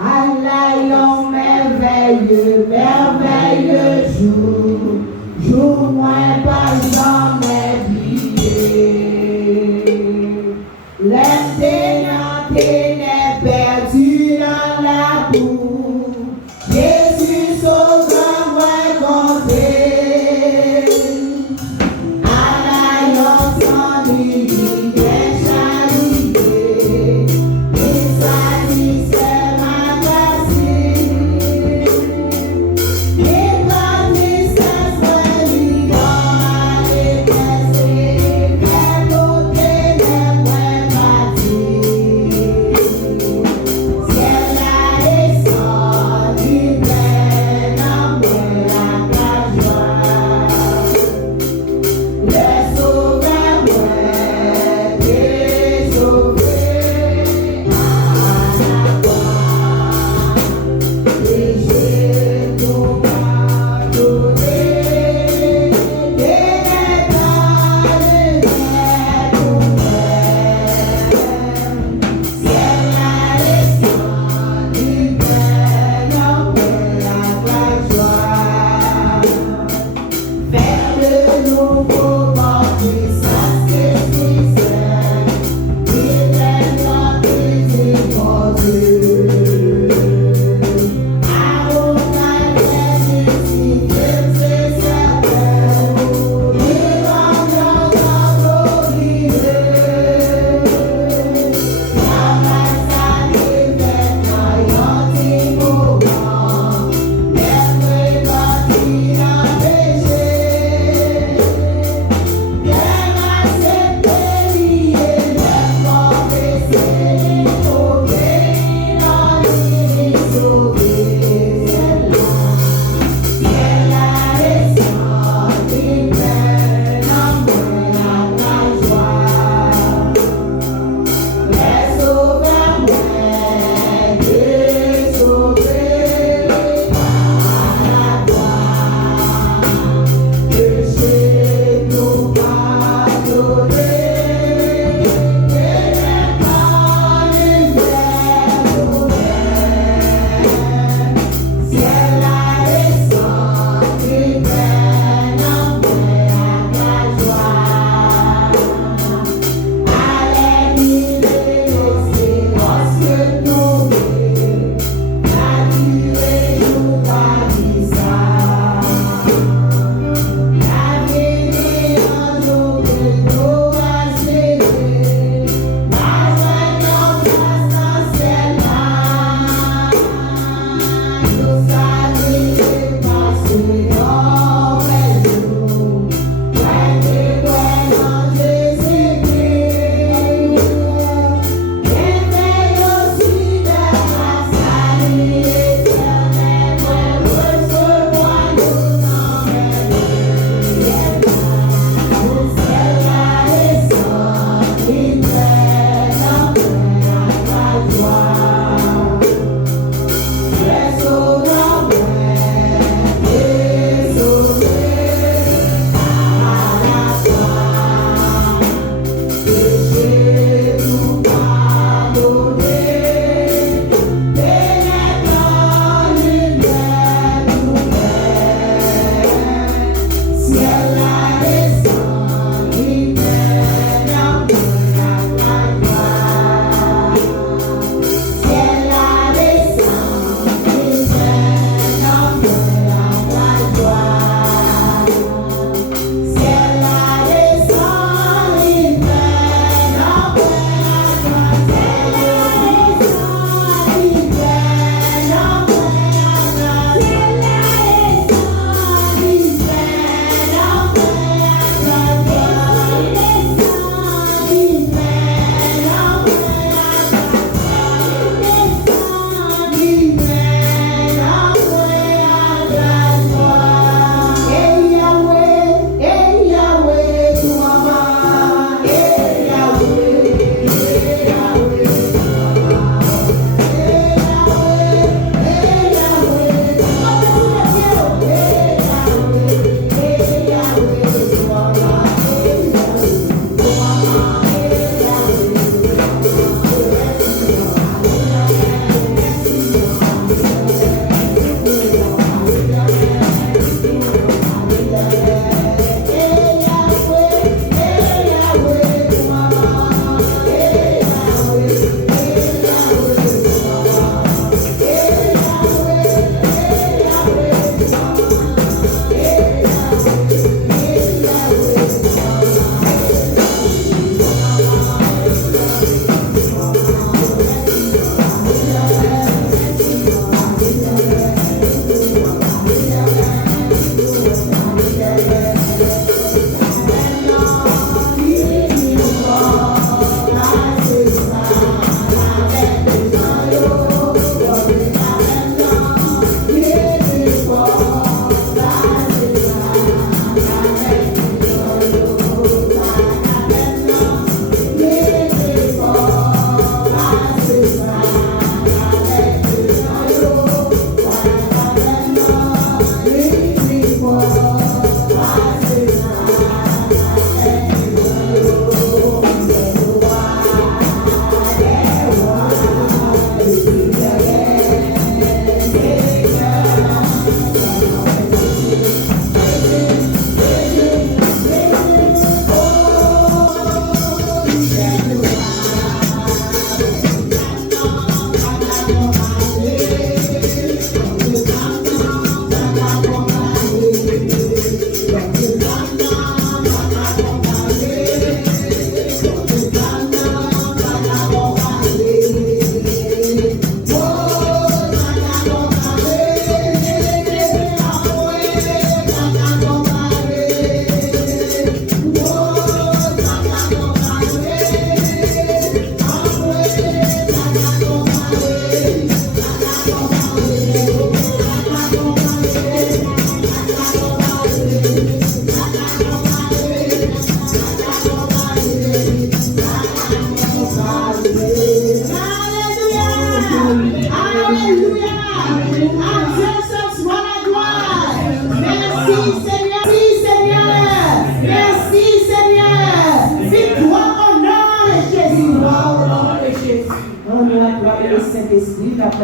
Allayons merveilleux, merveilleux jour, jour moins pas jamais briller. L'intendant n'est perdu dans la boue, Jésus sauvera moins compté. Allayons son divin charité, et sa lycée ma passée, et par distance ma vie.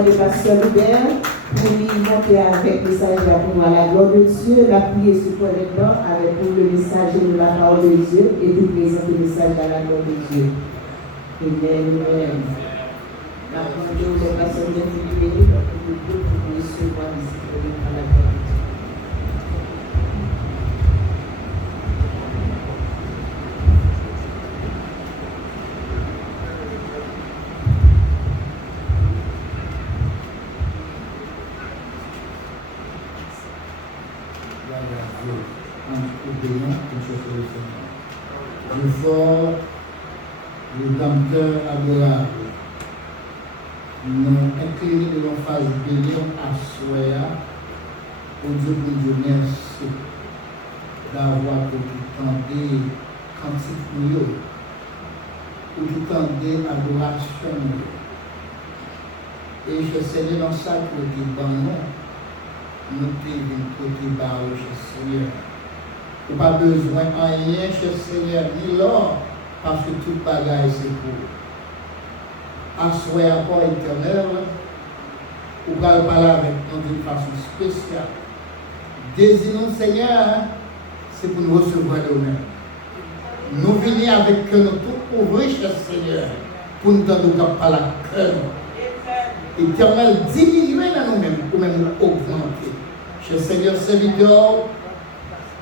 demander pasteur Hubert pour lui monter avec le message pour nous à la gloire de Dieu, la prière sur toi maintenant avec pour le message de la parole de Dieu et de présenter le message à la gloire de Dieu. Amen. La parole de Dieu, la personne de Dieu, pour recevoir les à la gloire de Dieu. Le fort, rédempteur adorable, nous inclinons de nos phases bénies à Soya, au Dieu pour Dieu, merci d'avoir pour tout tenter cantique nous, pour tout tenter adoration. Et je sais dans ça côté dans nous devons côté bas au Seigneur. Ou pas besoin de rien chez le Seigneur, ni l'or, parce que toute bagaille c'est pour. Assoyer à quoi éternel, ou pas parler avec nous d'une façon spéciale. Désignons le Seigneur, c'est pour nous recevoir nous-mêmes. Nous venons avec que nous tout ouvrir chez le Seigneur, pour nous donner parler à cœur. Éternel, diminuer dans nous-mêmes, ou même augmenter. Chez le Seigneur serviteur,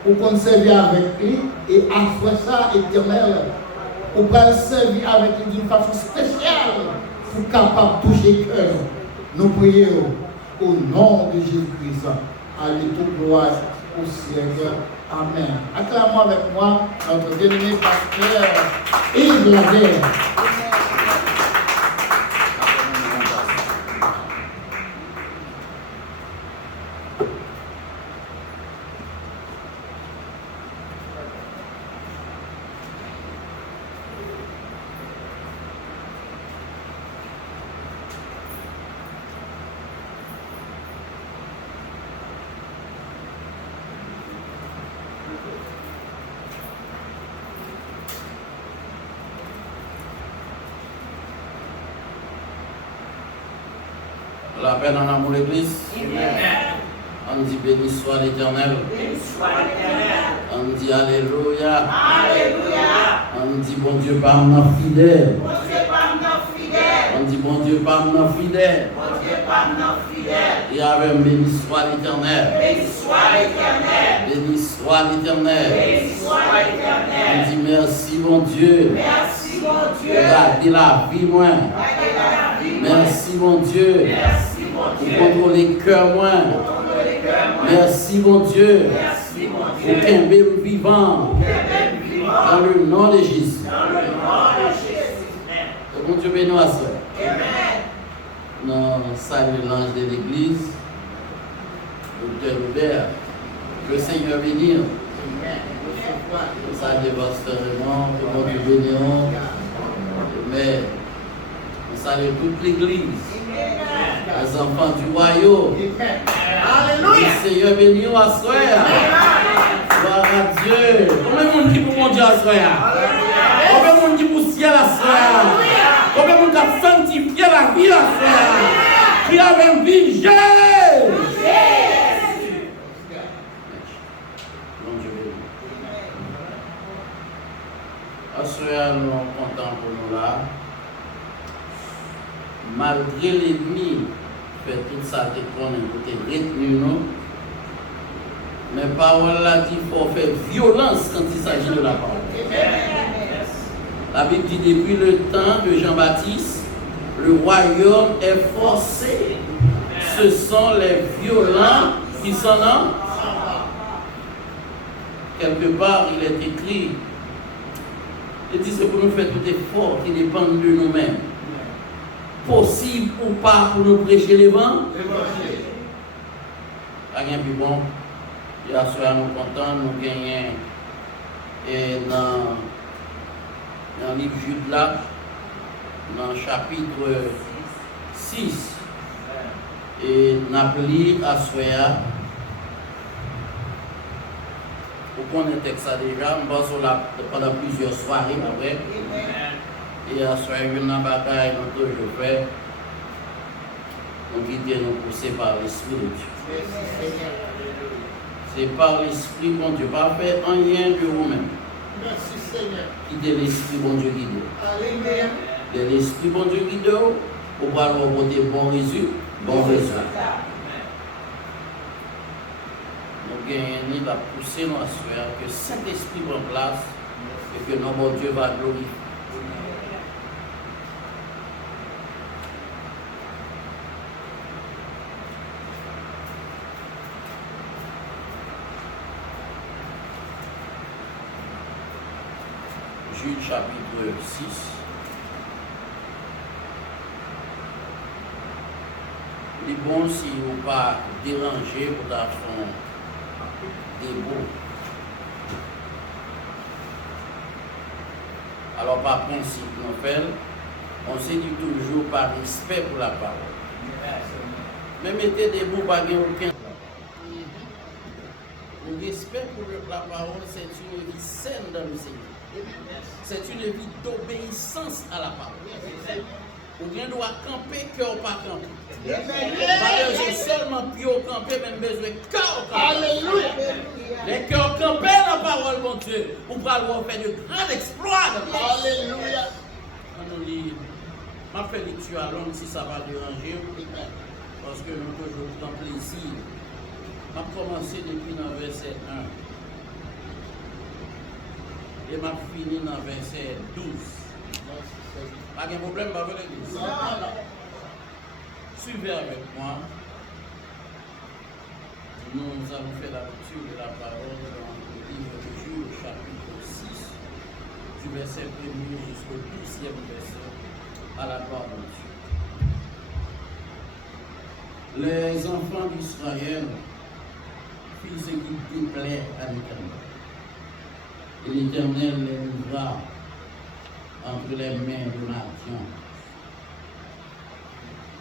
ou qu'on servir avec lui et après ça, éternel, ou qu'on servir avec lui d'une façon spéciale pour capable de toucher le cœur. Nous prions au nom de Jésus-Christ. Allez, toute gloire au siècle. Amen. Acclamons avec moi notre bien-aimé pasteur Yves Laguerre. La paix dans l'amour l'église. On dit béni soit l'Éternel. On dit alléluia. On dit bon Dieu par nous fidèle. On dit bon Dieu par nous fidèle. Et avec béni soit l'Éternel. Béni soit l'Éternel. On dit merci mon Dieu. Gardez la vie moi. Merci mon Dieu. Pour contrôler le cœur moi. Merci mon Dieu. Pour qu'un bébé vivant. Dans le nom de Jésus. Bon Dieu bénisse à ça. Non, salut l'ange de l'église. Docteur Hubert. Que le Seigneur bénisse. Salut pasteur Raymond. Que bon Dieu bénisse. Mais on salue toute l'église. Les enfants du royaume. Alléluia. Le Seigneur béni à soi. Gloire à Dieu. Combien de monde qui pour mon Dieu à soi? Combien de monde qui pour le ciel à soi? Combien de monde qui a sanctifié la vie à soi? Qui a même vie Jésus. À soi, nous sommes contents pour nous là. Malgré l'ennemi, fait tout ça qu'on a retenu nous. Mais parole là dit qu'il faut faire violence quand il s'agit de la parole. La Bible dit depuis le temps de Jean-Baptiste, le royaume est forcé. Ce sont les violents qui sont là. Quelque part, il est écrit. Il dit c'est pour nous faire tout effort qui dépend de nous-mêmes. Possible ou pas pour nous prêcher l'évangile. Rien de plus bon. Hier soir, nous contents, nous gagnons dans le livre Jude là, dans le chapitre 6. Et nous avons lu à soir. Vous connaissez le texte déjà, nous passons là pendant plusieurs soirées après. Et à soir, une bataille, nous toujours fait. nous quitter nous pousser par l'Esprit de Dieu. Merci Seigneur. C'est par l'Esprit, bon Dieu, pas fait rien de vous-même. Merci Seigneur. Quittez l'Esprit, bon Dieu, guide. Alléluia. De l'Esprit, bon Dieu, guide. Pour pouvoir reporter bon résultat. Nous gagnons la pousser nous assurer que Saint-Esprit prend place et que notre bon Dieu va glorifier. Jude chapitre 6. Il est bon si vous ne pas déranger pour faire des mots. Alors, par principe, nous faisons, on se dit toujours par respect pour la parole. Mais mettez des mots par aucun. Le respect pour la parole, c'est une vie saine dans le Seigneur. C'est une vie d'obéissance à la parole. Ou bien doit camper, cœur pas camper. Pas besoin seulement pied au camper, même besoin cœur camper. Alléluia. Les cœurs campés dans la parole, mon Dieu, pour pouvoir faire de grands exploits. Alléluia. On nous lit, ma fait lecture à longue si ça va déranger, parce que nous toujours dans plaisir. Je vais commencer depuis dans verset 1. Et m'a fini dans verset 12. Pas de problème, pas de l'église. Suivez avec moi. Nous allons faire la lecture de la parole dans le livre de Jude, chapitre 6, du verset 1er jusqu'au 12e verset, à la gloire de Dieu. Les enfants d'Israël firent ce qui déplaît à l'Éternel. Et l'Éternel les livra entre les mains de Madian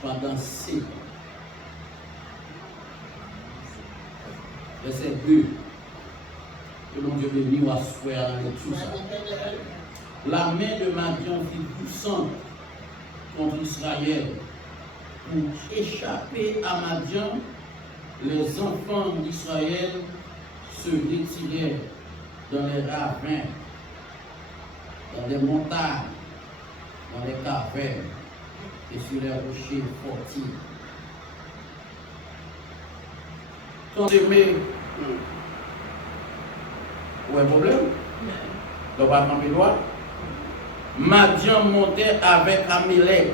pendant 7 ans. Verset 2. Que l'on Dieu béni ou assoir avec tout ça. La main de Madian fut puissante contre Israël. Pour échapper à Madian, les enfants d'Israël se retirèrent dans les ravins, dans les montagnes, dans les cavernes et sur les rochers fortifiés. Quand tu mets, où est le problème? Donc, pas camper droit. Madian montait avec Amélec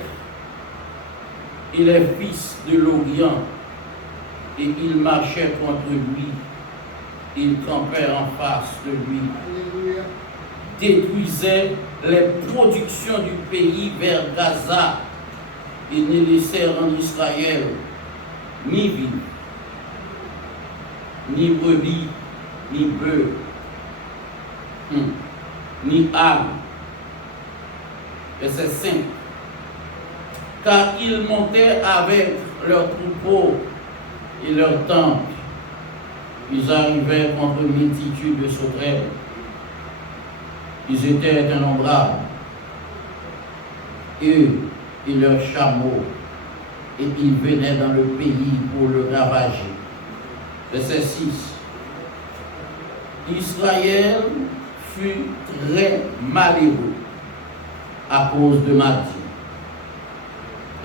et les fils de l'Orient, et ils marchaient contre lui. Ils campèrent en face de lui. Alléluia. Détruisaient les productions du pays vers Gaza. Ils ne laissèrent en Israël ni vie, ni brebis, ni bœufs, ni âmes. Verset 5. Car ils montaient avec leurs troupeaux et leurs tentes. Ils arrivèrent contre une multitude de sauterelles. Ils étaient innombrables. Eux et leurs chameaux. Et ils venaient dans le pays pour le ravager. Verset 6. Israël fut très malheureux à cause de Madian.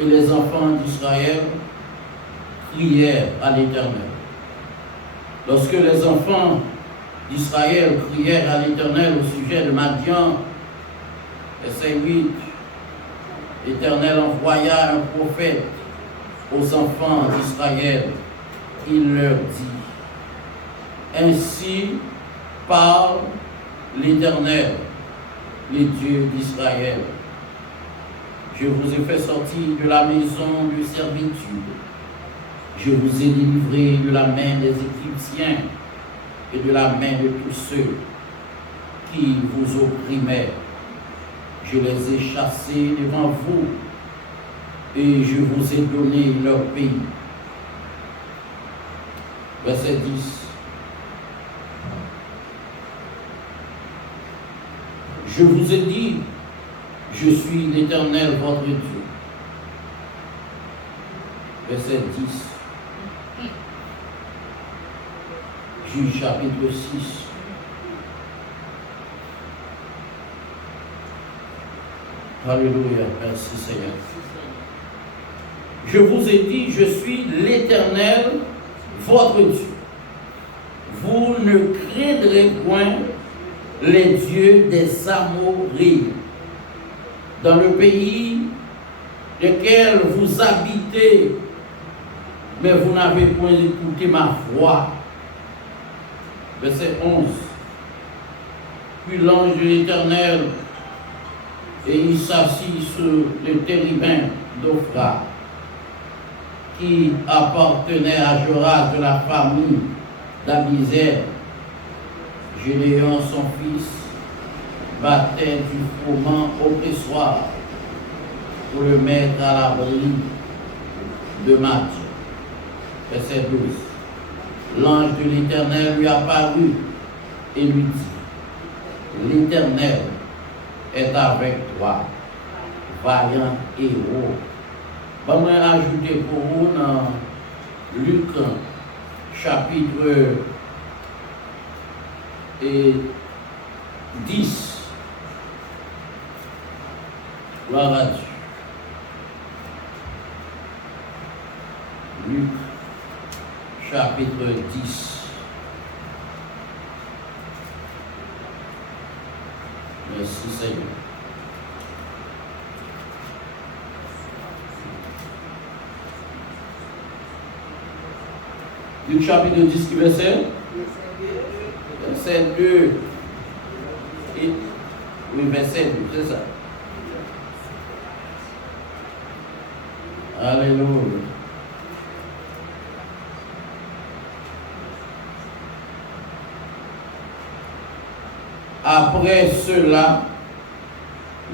Et les enfants d'Israël crièrent à l'Éternel. Lorsque les enfants d'Israël crièrent à l'Éternel au sujet de Madian, verset 8, l'Éternel envoya un prophète aux enfants d'Israël. Il leur dit, ainsi parle l'Éternel, le Dieu d'Israël. Je vous ai fait sortir de la maison de servitude. Je vous ai délivré de la main des Égyptiens et de la main de tous ceux qui vous opprimaient. Je les ai chassés devant vous et je vous ai donné leur pays. Verset 10. Je vous ai dit, je suis l'Éternel votre Dieu. verset 10. Juge chapitre 6. Alléluia, merci Seigneur. Je vous ai dit, je suis l'Éternel, votre Dieu. Vous ne craindrez point les dieux des Amoréens. Dans le pays lequel vous habitez, mais vous n'avez point écouté ma voix. Verset 11. Puis l'ange de l'Éternel, et il s'assit sur le térubin d'Ophra, qui appartenait à Joras de la famille d'Abizère. Gédéon, son fils, battait du froment au pressoir pour le mettre à l'abri de Mathieu. Verset 12. L'ange de l'Éternel lui apparut et lui dit, l'Éternel est avec toi, vaillant héros. Je vais ajouter pour vous dans Luc chapitre 10. Gloire à Dieu. Luc chapitre 10. Merci Seigneur. Luc chapitre 10 qui verset? Verset 2. Oui, verset 2, c'est ça. Alléluia. Après cela,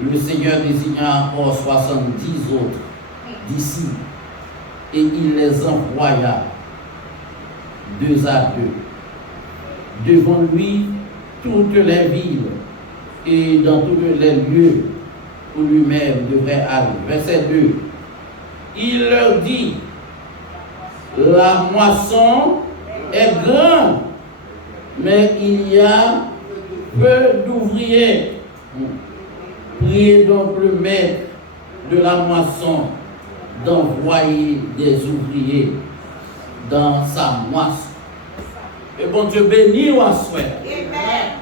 le Seigneur désigna encore 70 autres disciples et il les envoya 2 à 2 devant lui toutes les villes et dans tous les lieux où lui-même devrait aller. Verset 2. Il leur dit, la moisson est grande, mais il y a peu d'ouvriers. Priez donc le maître de la moisson d'envoyer des ouvriers dans sa moisson. Que bon Dieu bénisse ou assoir.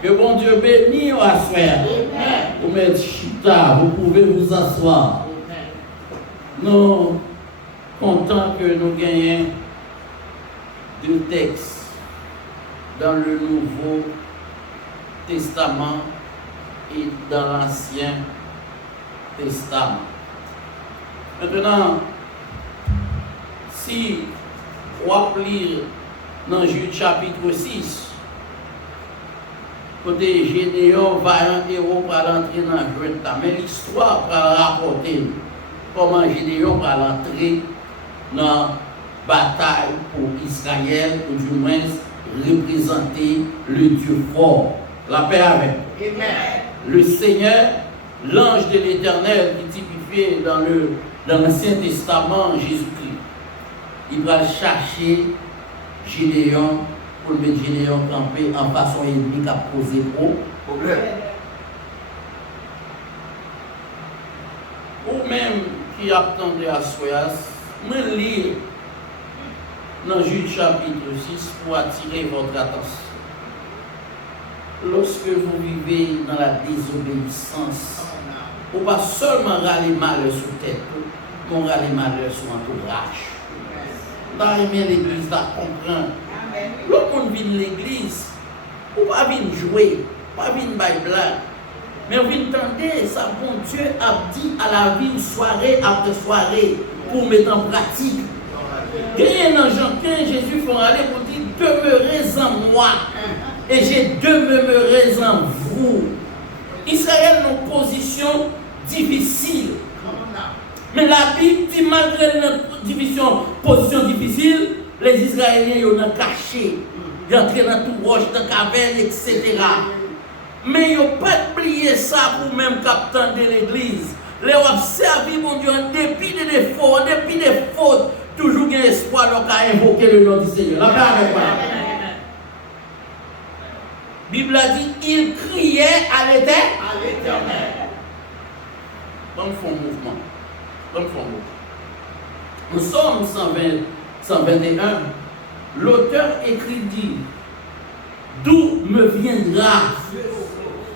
Que bon Dieu bénisse ou assoir. Vous mettez chita, vous pouvez vous asseoir. Nous contents que nous gagnons 2 textes dans le Nouveau Testament et dans l'Ancien Testament. Maintenant, si on va lire dans Jude chapitre 6, côté Gédéon, vaillant héros, pour entrer dans le jeu, mais l'histoire va rapporter comment Gédéon va entrer dans la bataille pour Israël, ou du moins représenter le Dieu fort. La paix avec. Amen. Le Seigneur, l'ange de l'Éternel, qui est typifié dans l'Ancien Testament, Jésus-Christ, il va chercher Gédéon pour mettre Gédéon campé en façon ennemie à poser problème. Ou même qui attendait à Soyas, me lire dans Jude chapitre 6 pour attirer votre attention. Lorsque vous vivez dans la désobéissance, on va seulement râler malheur sur tête, on râler malheur sur entourage. Dans l'église, là, comprendre. Le monde vient de l'église, on va venir jouer, on va venir bailler blague. Mais vous entendez, ça, bon Dieu a dit à la vie soirée après soirée pour mettre en pratique. Et dans Jean 15, Jésus fait aller pour dire, demeurez en moi et je demeurerai en vous. Israël a une position difficile. Mais la Bible dit, malgré notre position difficile, les Israéliens ont caché, ils ont entré dans tout roche, dans caverne, etc. Mais ils n'ont pas oublié ça pour même captain de l'église. Les ont servi, mon Dieu, en dépit des défauts, en dépit des fautes, toujours un espoir à invoquer le nom du Seigneur. La paix avec moi. La Bible a dit, il criait à l'Éternel. Comme font mouvement. Nous sommes 121. L'auteur écrit dit, d'où me viendra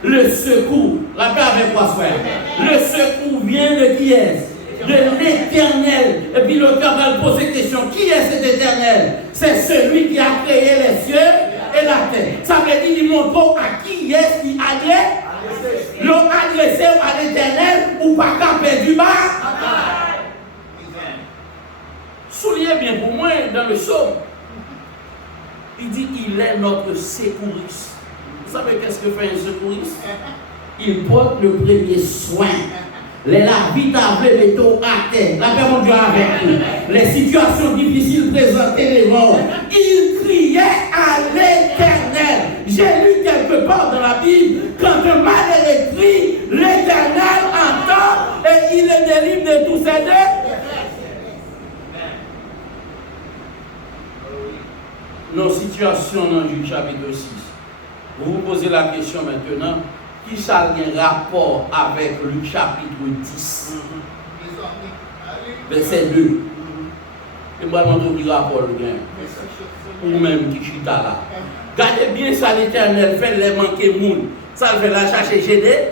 le secours? La paix avec moi, frère. Le secours vient de qui est? De l'Éternel. Et puis l'auteur va poser question, qui est cet Éternel? C'est celui qui a créé les cieux et la terre. Ça veut dire, il montre à qui est-ce qui adresse? L'on adressé à l'Éternel ou pas qu'à perdu bas? Soulignez bien pour moi dans le psaume. Il dit, il est notre secouriste. Vous savez qu'est-ce que fait un secouriste? Il porte le premier soin. Les habitables métaux à terre. La paix mon Dieu avec nous. Les situations difficiles présentées devant. Il criait à l'Éternel. J'ai lu quelque part dans la Bible, quand un malheureux crie, l'Éternel entend et il est délivre de tous ses dés. Nos situations dans Juge chapitre 6. Vous vous posez la question maintenant, qui ça a un rapport avec le chapitre 10? Verset 2. Et moi, je vais vous rapport le gain. Ou même qui chita là. Gardez bien ça, l'Éternel fait les manquer moun. Ça le fait la chercher Gédéon.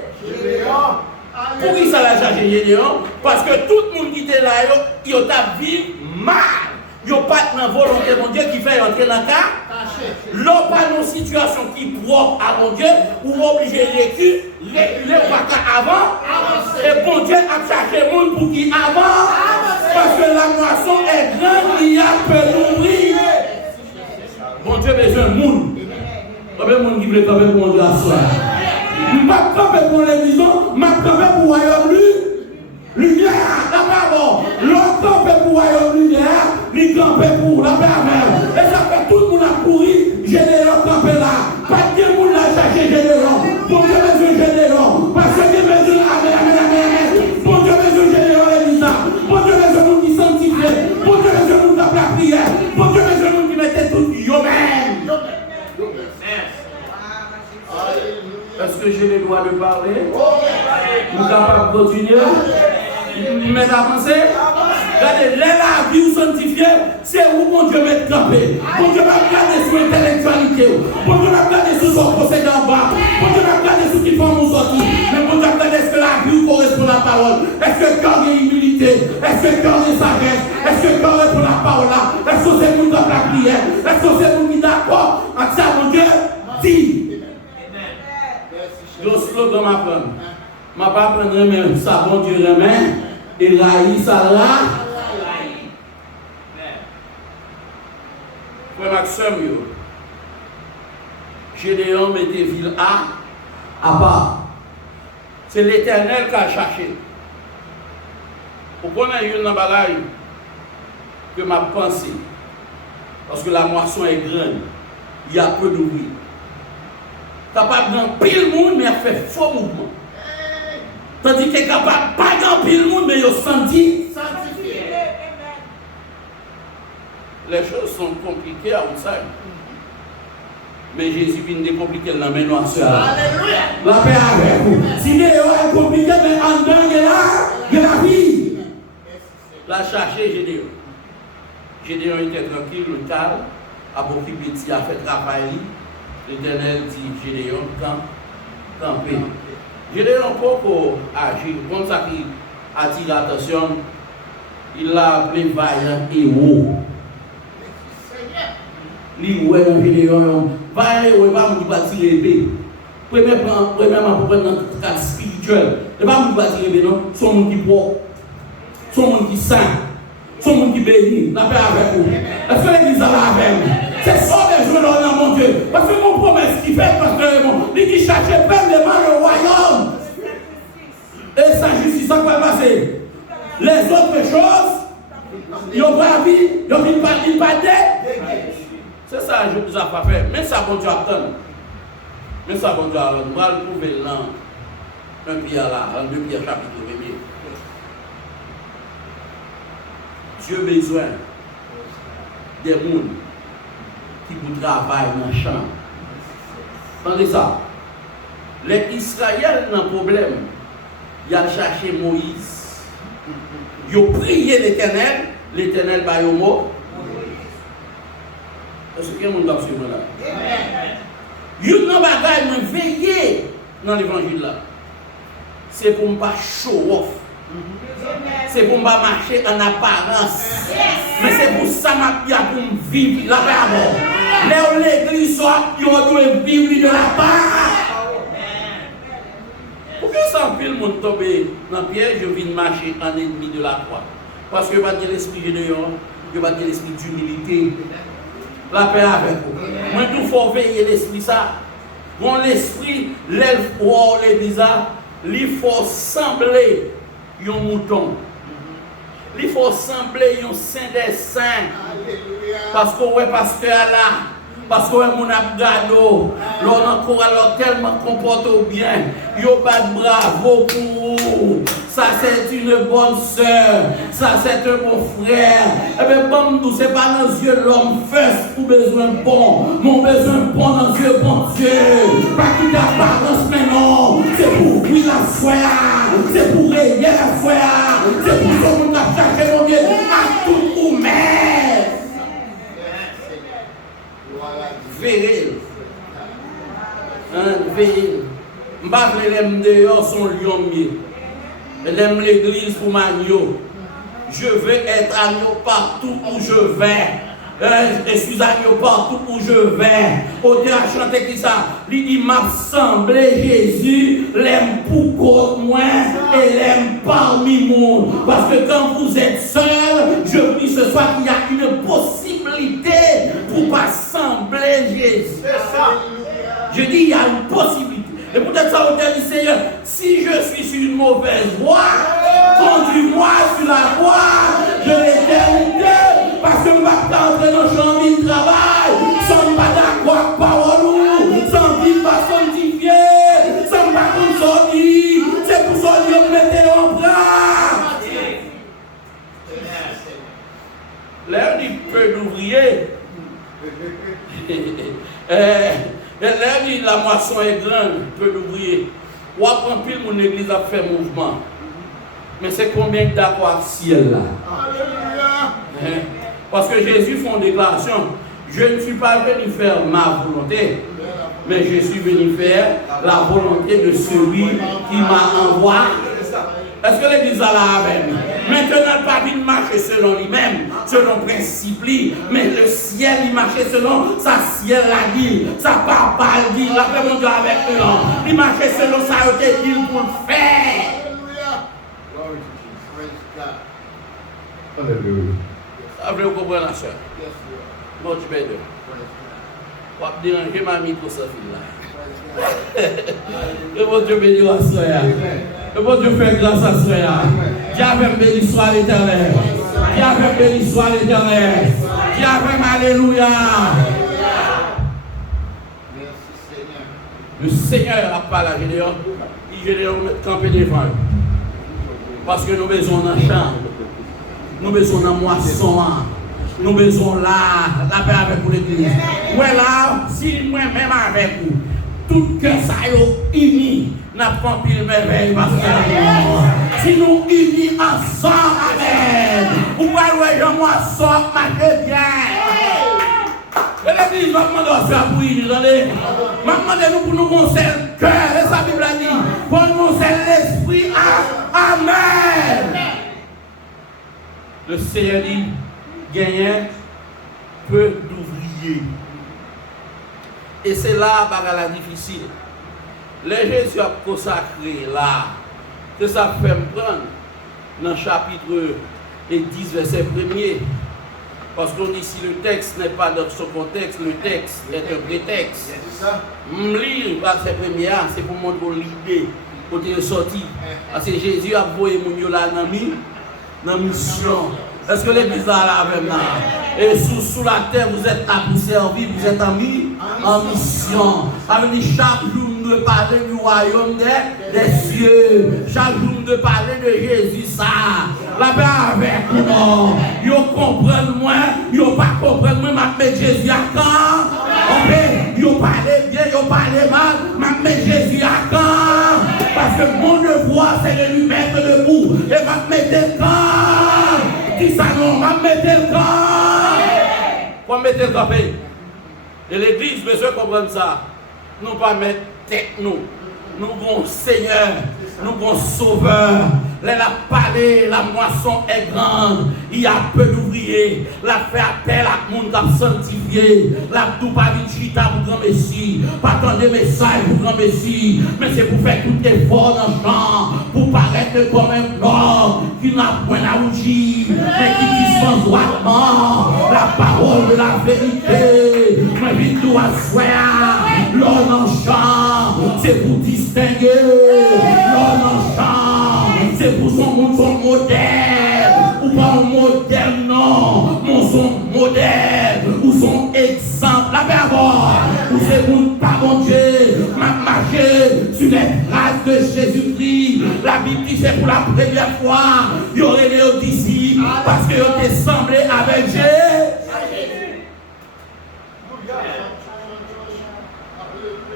Pour qui ça la chercher Gédéon? Parce que tout le monde qui était là, il a vécu mal. Il n'y a pas de volonté de mon Dieu qui fait entrer dans le cas. L'on pas une situation qui propre à mon Dieu, ou obligé de reculer avant. Et bon Dieu a cherché le monde pour qui avance. Parce que la moisson est grande, il y a peu d'ouvriers. Bon Dieu a besoin de monde. Combien de monde qui veut camper pour mon Dieu à soi? Je ne vais pas camper pour les maisons, je vais camper pour le royaume lumière. D'abord, l'on campe pour le royaume lumière, il campe pour la paix. Et ça fait tout le monde a pourri, Gédéon campé là. Pas de monde l'a cherché Gédéon. Bon Dieu a besoin de Gédéon. Parce que Dieu a besoin de bon Dieu a besoin de Gédéon l'église. Bon Dieu a besoin de monde qui sanctifie. Bon Dieu a besoin de monde qui a la prière. Bon Dieu a besoin de monde qui mettait tout yo-même. Est-ce que j'ai le droit de parler? Nous sommes capables de continuer? Mais avancer? Regardez, la vie sanctifiée, c'est où mon Dieu met campé. Mon Dieu va regarder sur l'intellectualité. Mon Dieu va regarder sur son procédé en bas. Mon Dieu va regarder sur qui font mon sortie. Mais mon Dieu va regarder est-ce que la vie correspond à la parole. Est-ce que cœur est humilité? Est-ce que cœur est sagesse? Est-ce que cœur est pour la parole là? Est-ce que c'est pour la prière? Est-ce que c'est pour qui d'accord? À ça, mon Dieu dit. Le slogan m'apprend. Je ne vais pas prendre même ça, bon Dieu remet. Et raï, ça là. Frère Maxime, Gédéon mettait ville à part. C'est l'Éternel qui a cherché. Vous connaissez une bagaille que m'a pensé. Parce que la moisson est grande. Il y a peu d'ouvriers. Capable d'un pile monde, mais il fait faux mouvement. Tandis qu'il est capable pas d'un pile monde, mais il a senti. Les choses sont compliquées à outside. Mais Jésus vient de compliquer la main noire. Alléluia. La paix avec vous. Si les est compliqué, mais en dedans, il y a la vie. La chercher Gédéon. Gédéon était tranquille, le calme. A beaucoup de petits, a fait travail. L'Éternel dit Gédéon, campé. Gédéon beaucoup agir. Comme ça qui attire l'attention, il l'a appelé vaillant héros. Li ouais dans Gédéon, vaillant héros, pas nous pas tirer épée. Premièrement pour prendre dans cadre spirituel. Et pas nous pas tirer épée non, son monde qui propre. Son monde qui saint. Son monde qui béni. La paix avec vous. Est-ce que l'église a la paix? C'est ça que je veux dans mon Dieu. Parce que mon promesse qui fait, parce que il dit cherchez pleinement le royaume. Et sa justice, ça va passer. Les autres choses, ils n'ont pas vie, ils n'ont pas d'aide. C'est ça que je vous ai pas fait. Mais ça, bon Dieu attend. Mais ça, bon Dieu attend. On va le trouver dans 1 Pierre là, dans 2 Pierre chapitre 1er. Dieu a besoin des gens qui vous travaillent dans le champ. Entendez ça? Les Israéliens ont un problème. Ils ont cherché Moïse. Ils ont prié l'Éternel. L'Éternel va au mot. Est-ce que vous avez suivi là? Ils ont bagaille veiller dans l'évangile là. C'est pour ne pas show off. C'est pour ne pas marcher en apparence. Mais c'est pour ça que je pour vivre la paix à mort. L'église soit, ils doivent vivre de la part. Pourquoi ça fait le monde tomber dans le piège, je viens marcher en ennemi de la croix? Parce que je vais dire l'esprit général, je vais dire l'esprit d'humilité. La paix avec vous. Moi, il faut veiller l'esprit ça. Quand l'esprit lève ou l'église, il faut sembler un mouton. Il faut sembler un saint des saints. Parce que ouais, pasteur là, parce que ouais, mon abgado, l'on encore alors tellement comporte bien. Yo pas de bravo pour vous. Ça c'est une bonne soeur. Ça c'est un bon frère. Eh bien, bon, nous c'est pas dans les yeux de l'homme first pour besoin bon. Mon besoin bon dans les yeux bon Dieu. Pas qu'il d'apparence mais non. C'est pour lui la foi. C'est pour régler la foi. C'est pour ça qu'on a cherché mon Dieu à tout ou même. Veillez. Veillez. M'bap les dehors sont lions mieux. L'aime l'église pour magno. Je veux être agneau partout où je vais. Je suis agneau partout où je vais. Au Dieu a chanté qui ça. Il dit m'a semblé Jésus, l'aime pour moi et l'aime parmi moi. Parce que quand vous êtes seul, je prie ce soir qu'il y a une possibilité pour pas sembler Jésus. C'est ça. Je dis il y a une possibilité. Et peut-être ça vous dit Seigneur, si je suis sur une mauvaise voie, conduis-moi sur la voie de l'éternité, parce que je ne vais pas entrer dans le champ de travail, sans pas d'accord avec parole, sans vivre pas sanctifié, sans pas qu'on sortir. C'est pour ça que je mettez en bras. L'air du peu d'ouvrier. L'air dit la moisson est grande, peu d'ouvrier. Ou après pile mon église a fait mouvement. Mais c'est combien d'accord avec ciel là? Alléluia. Parce que Jésus fait une déclaration. Je ne suis pas venu faire ma volonté, mais je suis venu faire la volonté de celui qui m'a envoyé. Est-ce que l'église a la avec nous? Maintenant, pas de marcher selon lui-même, selon le principe, mais le ciel, il marchait selon sa ciel la dit, sa papa la dit, la paix mon Dieu avec eux. Il marchait selon sa dit pour le faire. Alléluia. Ça veut comprendre la soeur. Bon, tu peux dire. On va déranger ma micro sa fille là. Et bon Dieu bénit la soeur. Et bon Dieu fait grâce à soeur. Dieu fait béni soit l'Éternel. Dieu fait béni soit l'Éternel. Dieu fait alléluia. Le Seigneur a parlé à Gédéon. Gédéon met camper devant. Parce que nous besoin d'un champ. Nous besoin d'un moisson. Nous besoin là, la paix avec vous l'église. Ouais là, si moi-même avec vous, tout que ça est uni, n'a pas pile merveille parce que si nous unis ensemble, amen. Vous voyez, je moisson, marchez bien. Et l'église va demander à faire pour unir, attendez. Demandez-nous pour nous mon seul cœur, et sa Bible a dit, pour nous seul l'esprit, amen. Le Seigneur dit, gagner peu d'ouvriers. Et c'est là la difficile. Les Jésus a consacré là, que ça fait me prendre dans le chapitre 10, verset 1er. Parce qu'on dit si le texte n'est pas dans son contexte, le texte est un prétexte. Lire verset 1er, c'est pour montrer l'idée côté de sortie. Parce que Jésus a envoyé mon Dieu là dans la mission. Est-ce que l'église là avec moi? Et sous la terre, vous êtes là pour servir, vous êtes en mission. Avec chaque jour, nous devons parler du royaume des cieux. Chaque jour, nous devons parler de Jésus, ça. La paix avec moi. Yo comprennent moi, yo pas comprennent moi, m'a met Jésus à quand? Ok, yo parle bien, yo parle mal, m'a met Jésus à quand? Parce que mon devoir c'est de lui mettre debout et m'a mettre le camp. Dis ça non, m'a mettre le camp. Pour mettre le camp. Et l'église besoin comprendre ça. Nous pas mettre tête nous. Nous avons Seigneur, nous avons Sauveur. La palais, la moisson est grande. Il y a peu d'ouvriers. La fait appel à monde qui a sanctifié. La tout pas une chita pour grand Messie. Pas tant de messages pour grand Messie. Mais c'est pour faire tout effort dans le champ. Pour paraître comme un homme qui n'a point à rougir. Mais qui dispense droitement la parole de la vérité. Mais vite nous asseoir. L'homme en champ. C'est pour distinguer. L'homme en champ. C'est pour son modèle, ou pas un modèle, non, son modèle, ou son exemple, la verbe, ou c'est pour pas mon Dieu, marcher sur les traces de Jésus-Christ. La Bible dit c'est pour la première fois, il y aurait les disciples, parce qu'ils ont été semblés avec Jésus.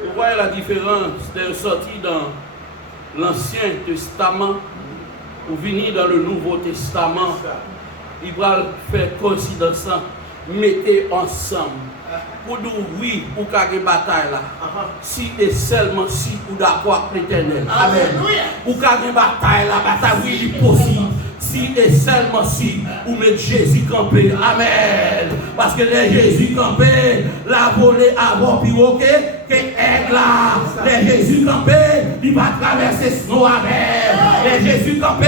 Vous voyez la différence des sorties dans l'Ancien Testament ou venir dans le Nouveau Testament, il va faire coïncidence, mettez ensemble. Pour nous, oui, pour qu'il y ait une bataille là. Si et seulement si vous d'accord avec l'Éternel. Amen. Pour qu'il y ait une bataille là, bataille oui, il est possible. Si et seulement si vous mettez Jésus campé. Amen. Parce que les Jésus campé, la volée avant plus haut que aigle là. Les Jésus campé, il va traverser snow avec. Les Jésus campé,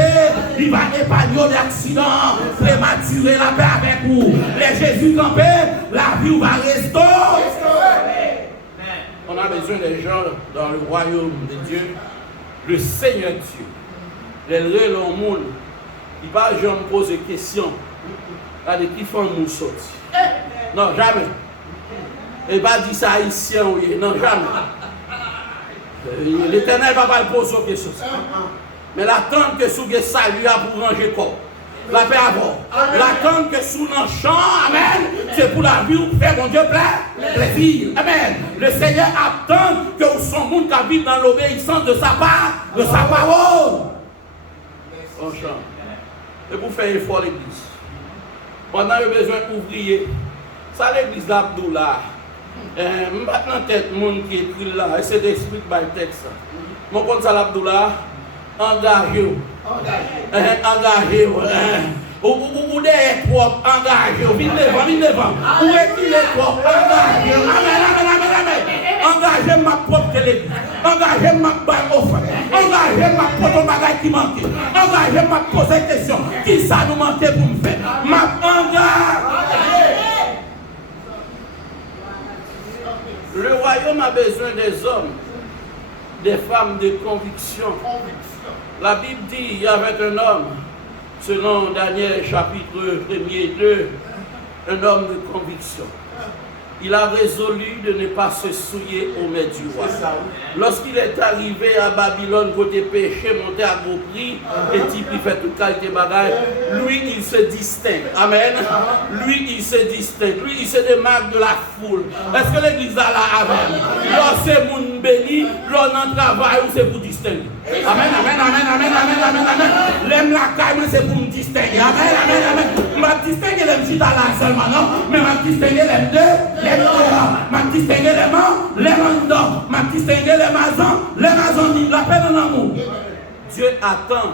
il va épargner d'accidents, prématurer la paix avec vous. Les Jésus campé, la vie va restaurer. On a besoin des gens dans le royaume de Dieu, le Seigneur Dieu. Les réels au monde. Il va jamais me poser des questions. Regardez qui font nous sortir. Non, jamais. Il va dire ça haïtien, oui. Non, jamais. L'Éternel va pas le poser des questions. Mais l'attente que sous le salut pour ranger corps. La paix avant. L'attente que sous le champ, amen, c'est pour la vie où faire mon Dieu plaisir. Amen. Le Seigneur attend que son monde qui vit dans l'obéissance de sa part, de sa parole. On chante. Et pour faire effort l'église. On a besoin d'ouvriers. Ça l'église d'Abdoula. Maintenant tête monde qui écrit là, essaie d'expliquer le texte. Mon compte ça l'Abdoula, engagé. Engagé. Ou des trop engagé. Viens devant. Où est-il les trop engagé? Amen. Engagez ma propre télévision. Engagez ma barre offre. Engagez ma propre bagage qui manque. Engagez ma poser question. Qui ça nous manquait pour me faire? Ma engage. Le royaume a besoin des hommes, des femmes de conviction. La Bible dit il y avait un homme, selon Daniel chapitre 1er et 2, un homme de conviction. Il a résolu de ne pas se souiller au maître du roi. Lorsqu'il est arrivé à Babylone, côté péché, monté à gros prix, et type il fait toute qualité bagaille, lui il se distingue. Amen. Lui il se distingue. Lui il se démarque de la foule. Est-ce que l'église a la amen? Lorsque c'est mon béni, l'on en travail ou c'est pour distinguer. Amen. L'aime la caille, c'est pour me distinguer. Amen. Ma distinguer les petits à la seulement, non? Mais ma distinguer les deux. Ma distinguer les mains, les mains d'or, ma distinguer les maisons, la paix dans l'amour. Dieu attend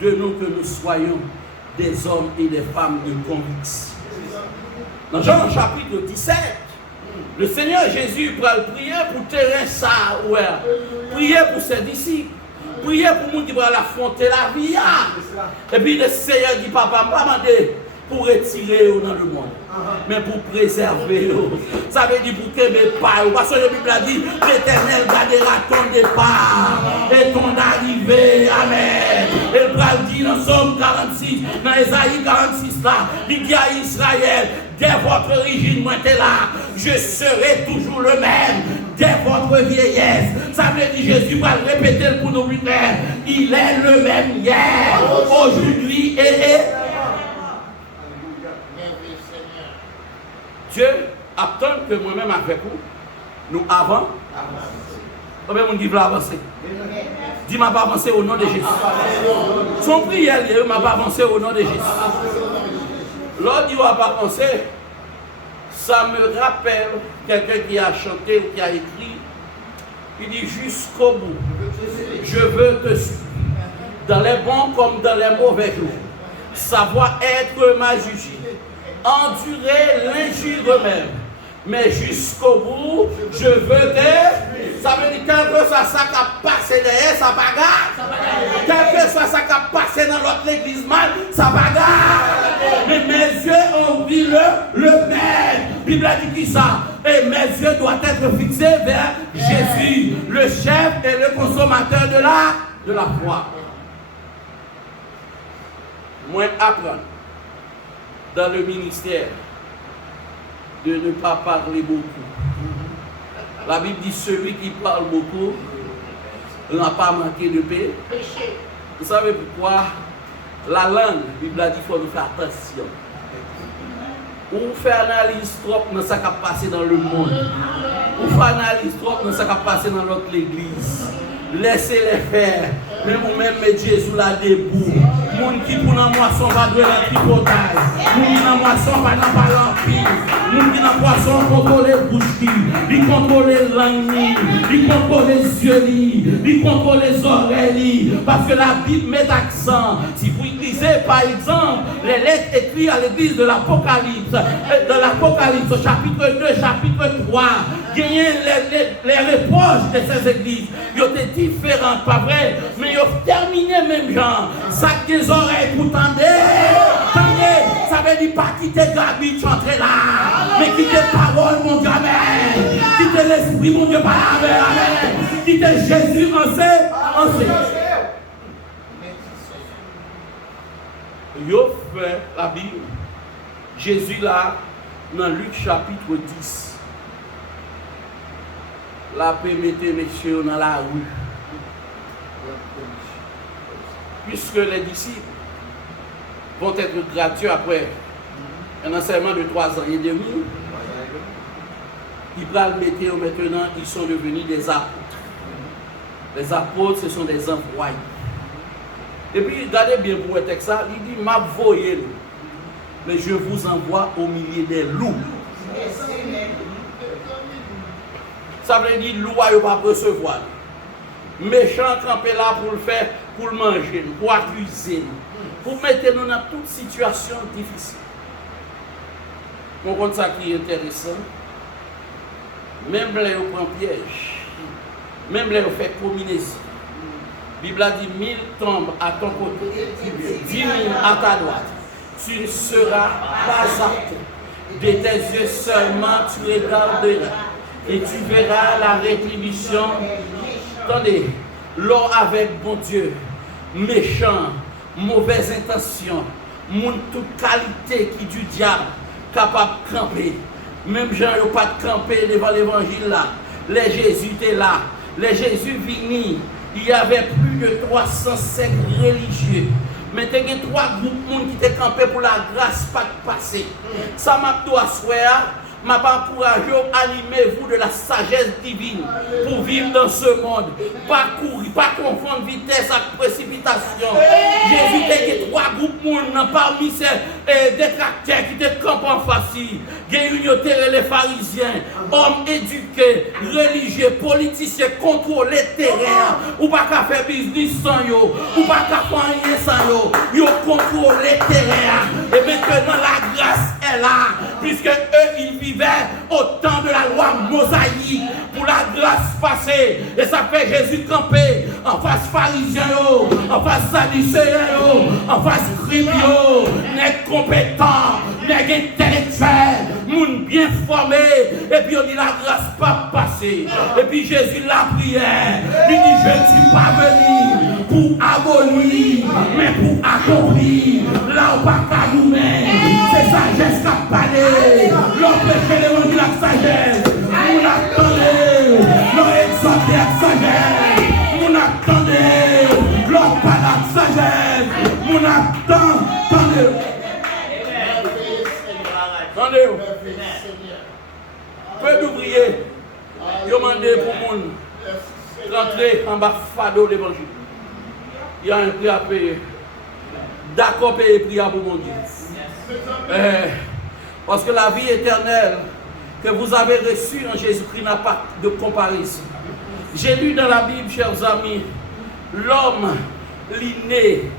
de nous que nous soyons des hommes et des femmes de conviction. Dans Jean chapitre 17, le Seigneur Jésus va prier pour terrain ça, ouais. Prier pour ses disciples. Prier pour les gens qui vont affronter la vie. Et puis le Seigneur dit, papa, pas demander pour retirer dans le monde, mais pour préserver. Ça veut dire pour que mes pas. Parce que la Bible a dit, l'Éternel gardera ton départ et ton arrivée. Amen. Et le bras dit dans Somme 46, dans Ésaïe 46 là, il dit à Israël, dès votre origine, moi t'es là, je serai toujours le même. dès votre vieillesse. Ça veut dire Jésus va le répéter pour nous plus clair. Il est le même hier, aujourd'hui et Dieu attend que moi-même avec vous, nous avons. Combien de monde qui veut avancer? Dis m'a pas avancé au nom de Jésus. Son prière, il m'a pas avancé au nom de Jésus. L'autre il va pas avancer. Ça me rappelle quelqu'un qui a chanté ou qui a écrit. Il dit jusqu'au bout. Je veux te suivre. Dans les bons comme dans les mauvais jours. Savoir être ma juge. Endurer l'injure même. Mais jusqu'au bout, je veux te. Ça veut dire quelque chose ça qui a passé derrière, ça bagarre. Quelque chose ça qui a passé dans l'autre église mal, ça bagarre. Mais mes yeux ont vu le même. La Bible a dit ça. Et mes yeux doivent être fixés vers Jésus, le chef et le consommateur de la foi. Moi, apprendre dans le ministère de ne pas parler beaucoup. La Bible dit celui qui parle beaucoup n'a pas manqué de péché. Vous savez pourquoi? La langue, la Bible a dit qu'il faut nous faire attention. On fait analyse trop dans ce qui a passé dans le monde. On fait analyse trop dans ce qui a passé dans notre église. Laissez-les faire. Même vous-même, mettez Jésus là debout. Moun qui pour la moisson va de la tripotage. Moun qui dans moisson va dans pas l'empire. Moun qui dans moisson contrôle les bouches, il contrôle les langues, il contrôle les yeux, il contrôle les oreilles. Parce que la Bible met accent. Si vous lisez par exemple les lettres écrites à l'église de l'Apocalypse, dans l'Apocalypse au chapitre 2, chapitre 3, gagnez les reproches de ces églises. Ils ont été différents, pas vrai, mais ils ont terminé même genre. Ça que les oreilles pour tendre. Ça veut dire pas quitter Gabi, chanter là, mais quitter parole, mon Dieu, amen. Quitter l'esprit, mon Dieu, par amen. Quitter Jésus, en sait. Yo fait la Bible. Jésus là, dans Luc chapitre 10. La paix mettez messieurs dans la rue. Puisque les disciples vont être gratuits après un enseignement de 3 ans et demi, ils vont le mettre maintenant, ils sont devenus des apôtres. Les apôtres, ce sont des envoyés. Et puis, regardez bien pour le texte, il dit, m'envoyez, mais je vous envoie au milieu des loups. Ça veut dire, loup, il ne va pas recevoir. Méchant campé là pour le faire, pour le manger, pour accuser, pour mettre nous dans toute situation difficile. On compte ça qui est intéressant. Même là, on prend piège. Même là, on fait combinaison. La Bible a dit 1000 tombent à ton côté, 10 000 à ta droite. Tu ne seras pas apte. De tes yeux seulement tu regarderas. Et tu verras la rétribution. Attendez, l'homme avec bon Dieu, méchant, mauvaise intention, monde toute qualité qui du diable, capable de camper. Même gens n'ont pas de camper devant l'évangile là. Les Jésus étaient là. Les Jésus venus. Il y avait plus de 305 religieux. Mais il y a 3 groupes de monde qui étaient campés pour la grâce pas de passer. Ça m'a dit à souhait. M'a pas encouragé à animer-vous de la sagesse divine pour vivre dans ce monde. Pas courir, pas confondre vitesse avec précipitation. Jésus a 3 groupes de monde parmi ces détracteurs qui étaient campés en facile. Il y a les pharisiens, hommes éduqués, religieux, politiciens, contrôler terrain. Ou pas qu'à faire business sans eux, ou pas qu'à faire rien sans eux. Ils contrôlent les terrains. Et maintenant la grâce est là, puisque eux ils vivaient au temps de la loi mosaïque pour la grâce passée. Et ça fait Jésus camper en face pharisien, en face sadducéen, en face scribe, n'est compétent, n'est intellectuel, moun bien formé. Et puis on dit la grâce pas passée. Et puis Jésus la prière. Il dit je ne suis pas venu pour abolir, mais pour accomplir. Là où pas qu'à nous-mêmes, c'est sagesse qui a parlé. L'empêcher l'évangile de la sagesse. Vous l'attendez. demandé pour le monde rentrer en bas fardeau l'évangile. Il y a un prix à payer. D'accord, payer prix pour mon Dieu. Parce que la vie éternelle que vous avez reçue en Jésus-Christ n'a pas de comparaison. J'ai lu dans la Bible, chers amis, l'homme l'inné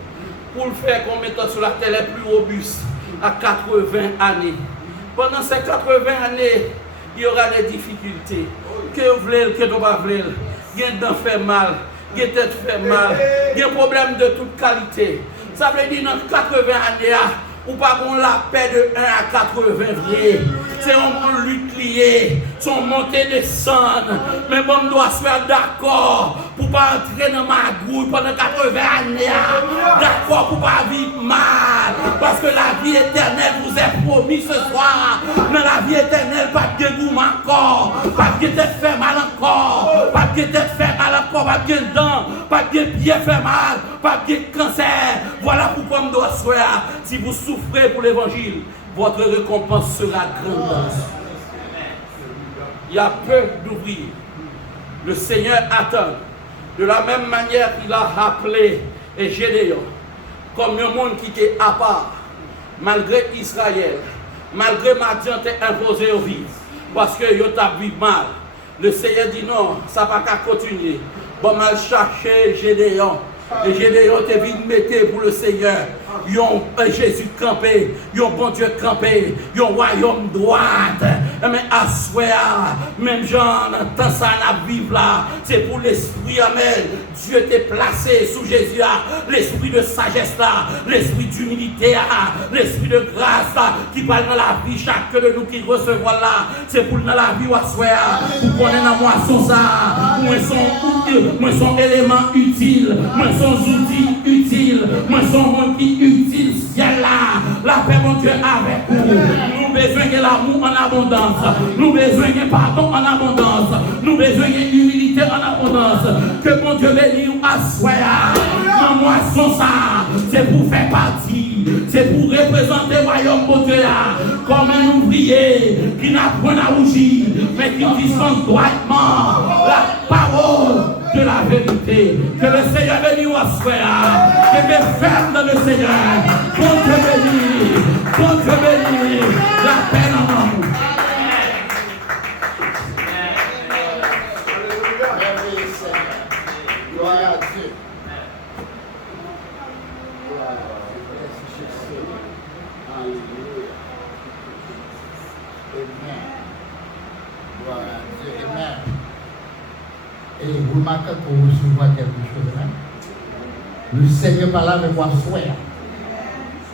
pour le faire combien de temps sur la terre est plus robuste à 80 années. Pendant ces 80 années, il y aura des difficultés. Que vous voulez, que vous ne voulez pas. Il y a dents fait mal, il y a tête fait mal, il y a un problème de toute qualité. Ça veut dire dans 80 années, ou pas qu'on la paix de 1 à 80 vrai. C'est un lutte lié, son montée descendre. Mais bon, on doit se faire d'accord pour ne pas entrer dans ma grouille pendant 80 années. D'accord pour ne pas vivre mal. Parce que la vie éternelle vous est promise ce soir. Dans la vie éternelle, pas de goût encore, pas de tête fait mal encore, pas de tête fait mal encore, pas de dents, pas de pied fait mal, pas de cancer. Voilà pourquoi on doit se faire. Si vous souffrez pour l'évangile, votre récompense sera grande. Il y a peu d'ouvriers. Le Seigneur attend. De la même manière qu'il a appelé Gédéon comme un monde qui était à part, malgré Israël, malgré Madian t'est imposé au vide, parce que yo t'a vu mal. Le Seigneur dit non, ça va pas continuer. Bon, mal chercher Gédéon. Et Gédéon te venu mettre pour le Seigneur. Yon Jésus campé, yon bon Dieu campé, yon royaume droite. Mais à soir, même Jean, dans ça la Bible là, c'est pour l'esprit, amen. Dieu t'est placé sous Jésus, l'esprit de sagesse là, l'esprit d'humilité, l'esprit de grâce là, qui parle dans la vie, chacun de nous qui recevons là, c'est pour dans la vie à soir, pour qu'on ait dans moisson ça, moi son élément utile, moi son outil utile, moi son monde qui utile ciel là, la paix mon Dieu avec nous. Nous besoin de l'amour en abondance, nous besoin de pardon en abondance, nous besoin de humilité en abondance. Que mon Dieu bénisse nous assoya. Non moisson ça, c'est pour faire partie, c'est pour représenter le royaume de Dieu comme un ouvrier qui n'a point à rougir, mais qui dispense droitement la parole de la vérité. Que le Seigneur bénisse nous assoya. Que mes fermes dans le Seigneur. Bon Dieu bénisse, bon Dieu bénisse, la paix en amour. Gloire à Dieu. Alléluia. Amen. Gloire à Dieu. Amen. Et vous remarquez que vous recevez quelque chose. Hein? Le Seigneur parle avec moi souhait.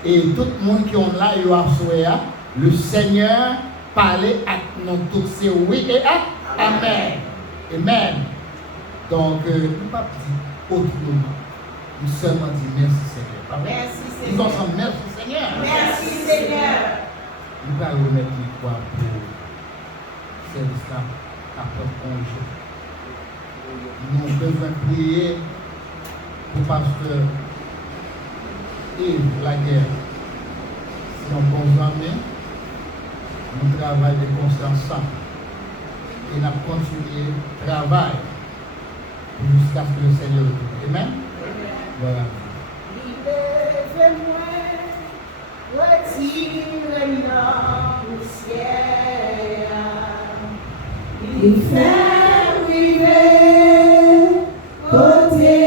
Et tout le monde qui est là, il a souhait. Le Seigneur parlait à nous tous. C'est oui et amen. Amen. Donc, nous ne pouvons pas dire autrement. Nous seulement dire merci Seigneur. Merci Seigneur. Nous ensemble merci Seigneur. Merci Seigneur. Nous allons remettre l'histoire pour service après congé. Nous avons besoin de prier pour pasteur Yves Laguerre. C'est un bon ami. Nous travaillons ensemble. Et nous avons continué le travail jusqu'à ce que le Seigneur retourne. Amen. Voilà. Libérez-moi, retirez-moi au ciel. Il fait vivre, côté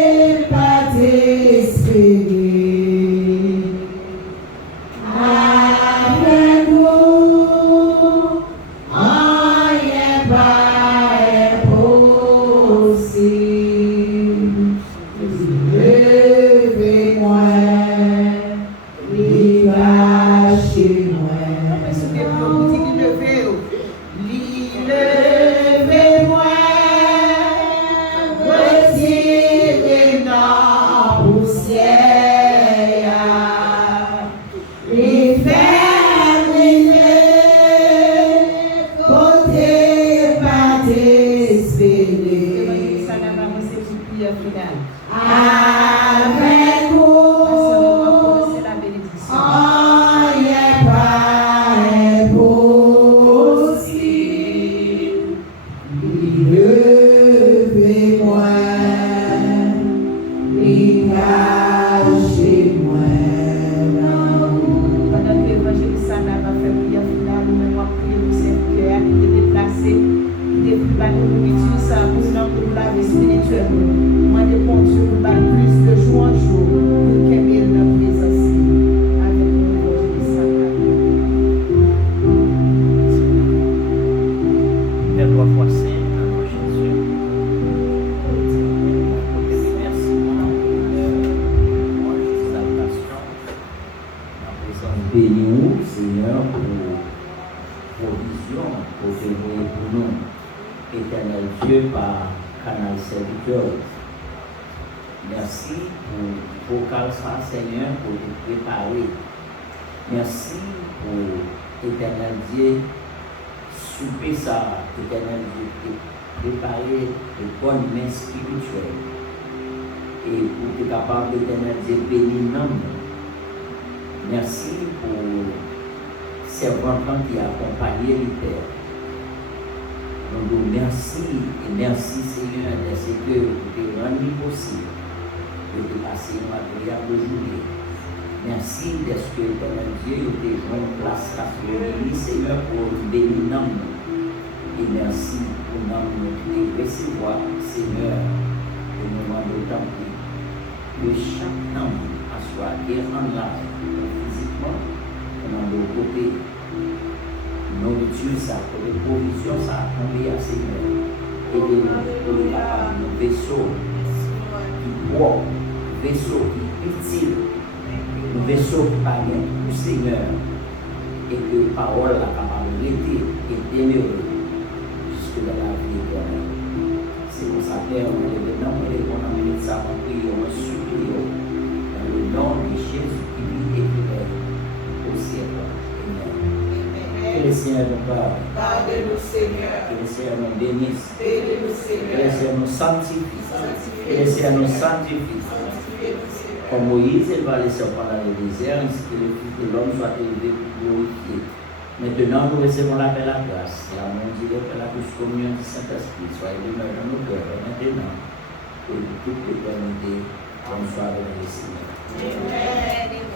pas d'espérer. Avec vous, rien pas est possible. Levez-moi, lâchez-moi. Levez-moi, retirez la poussière. Et fermez, côté pas d'espérer. Avec vous, rien pas est possible. nourriture, ça pour nous laver spirituellement. Demandez pour Dieu pour battre plus de jour en jour pour qu'il y ait notre présence avec nous aujourd'hui. Père, 3 fois saint, dans le nom de Jésus. Remerciement, louange, exaltation, dans la présence de Bénis-nous, Seigneur, pour provision, pour témoigner pour nous, éternel Dieu, par canal serviteur. Merci pour vocal ça, Seigneur, pour nous préparer. Merci pour éternel Dieu, souper ça, éternel Dieu, préparer de bonnes mains spirituelles. Et pour être capable, éternel Dieu, bénir nous. Merci pour servant qui a accompagné le Père. Nous vous merci et merci Seigneur de ce que vous avez rendu possible de passer une agréable journée. Merci de ce que éternel Dieu vous avez joué une place à ce Seigneur pour bénir nous. Et merci pour nous recevoir Seigneur au moment d'autant plus que chaque homme a soit en live physiquement dans nos côtés. Nourriture, ça, pour les provisions, ça a tombé à Seigneur. Aidez-nous pour les capables, nos vaisseaux qui boivent, vaisseaux qui utiles, nos vaisseaux qui parlent pour Seigneur, et que parole la capable de rester et demeurer jusque dans la vie éternelle. C'est pour ça que on est maintenant, on est amené ça en prière, on supplie dans le nom de Jésus qui vit et qui règne au siècle. Que le Seigneur nous parle. Gardez-nous, Seigneur. Que le Seigneur nous bénisse. Bénis-nous, Que le Seigneur. Seigneur nous sanctifie. Que le Seigneur nous sanctifie. Comme Moïse éleva les serpents dans le désert, ainsi que le Fils de l'homme soit élevé pour glorifier. Maintenant, nous recevons la paix, la grâce, et la mondiale de la douce communion du Saint-Esprit, soit demeure dans nos cœurs, maintenant, et de toute l'éternité, comme soit avec le Seigneur. Amen.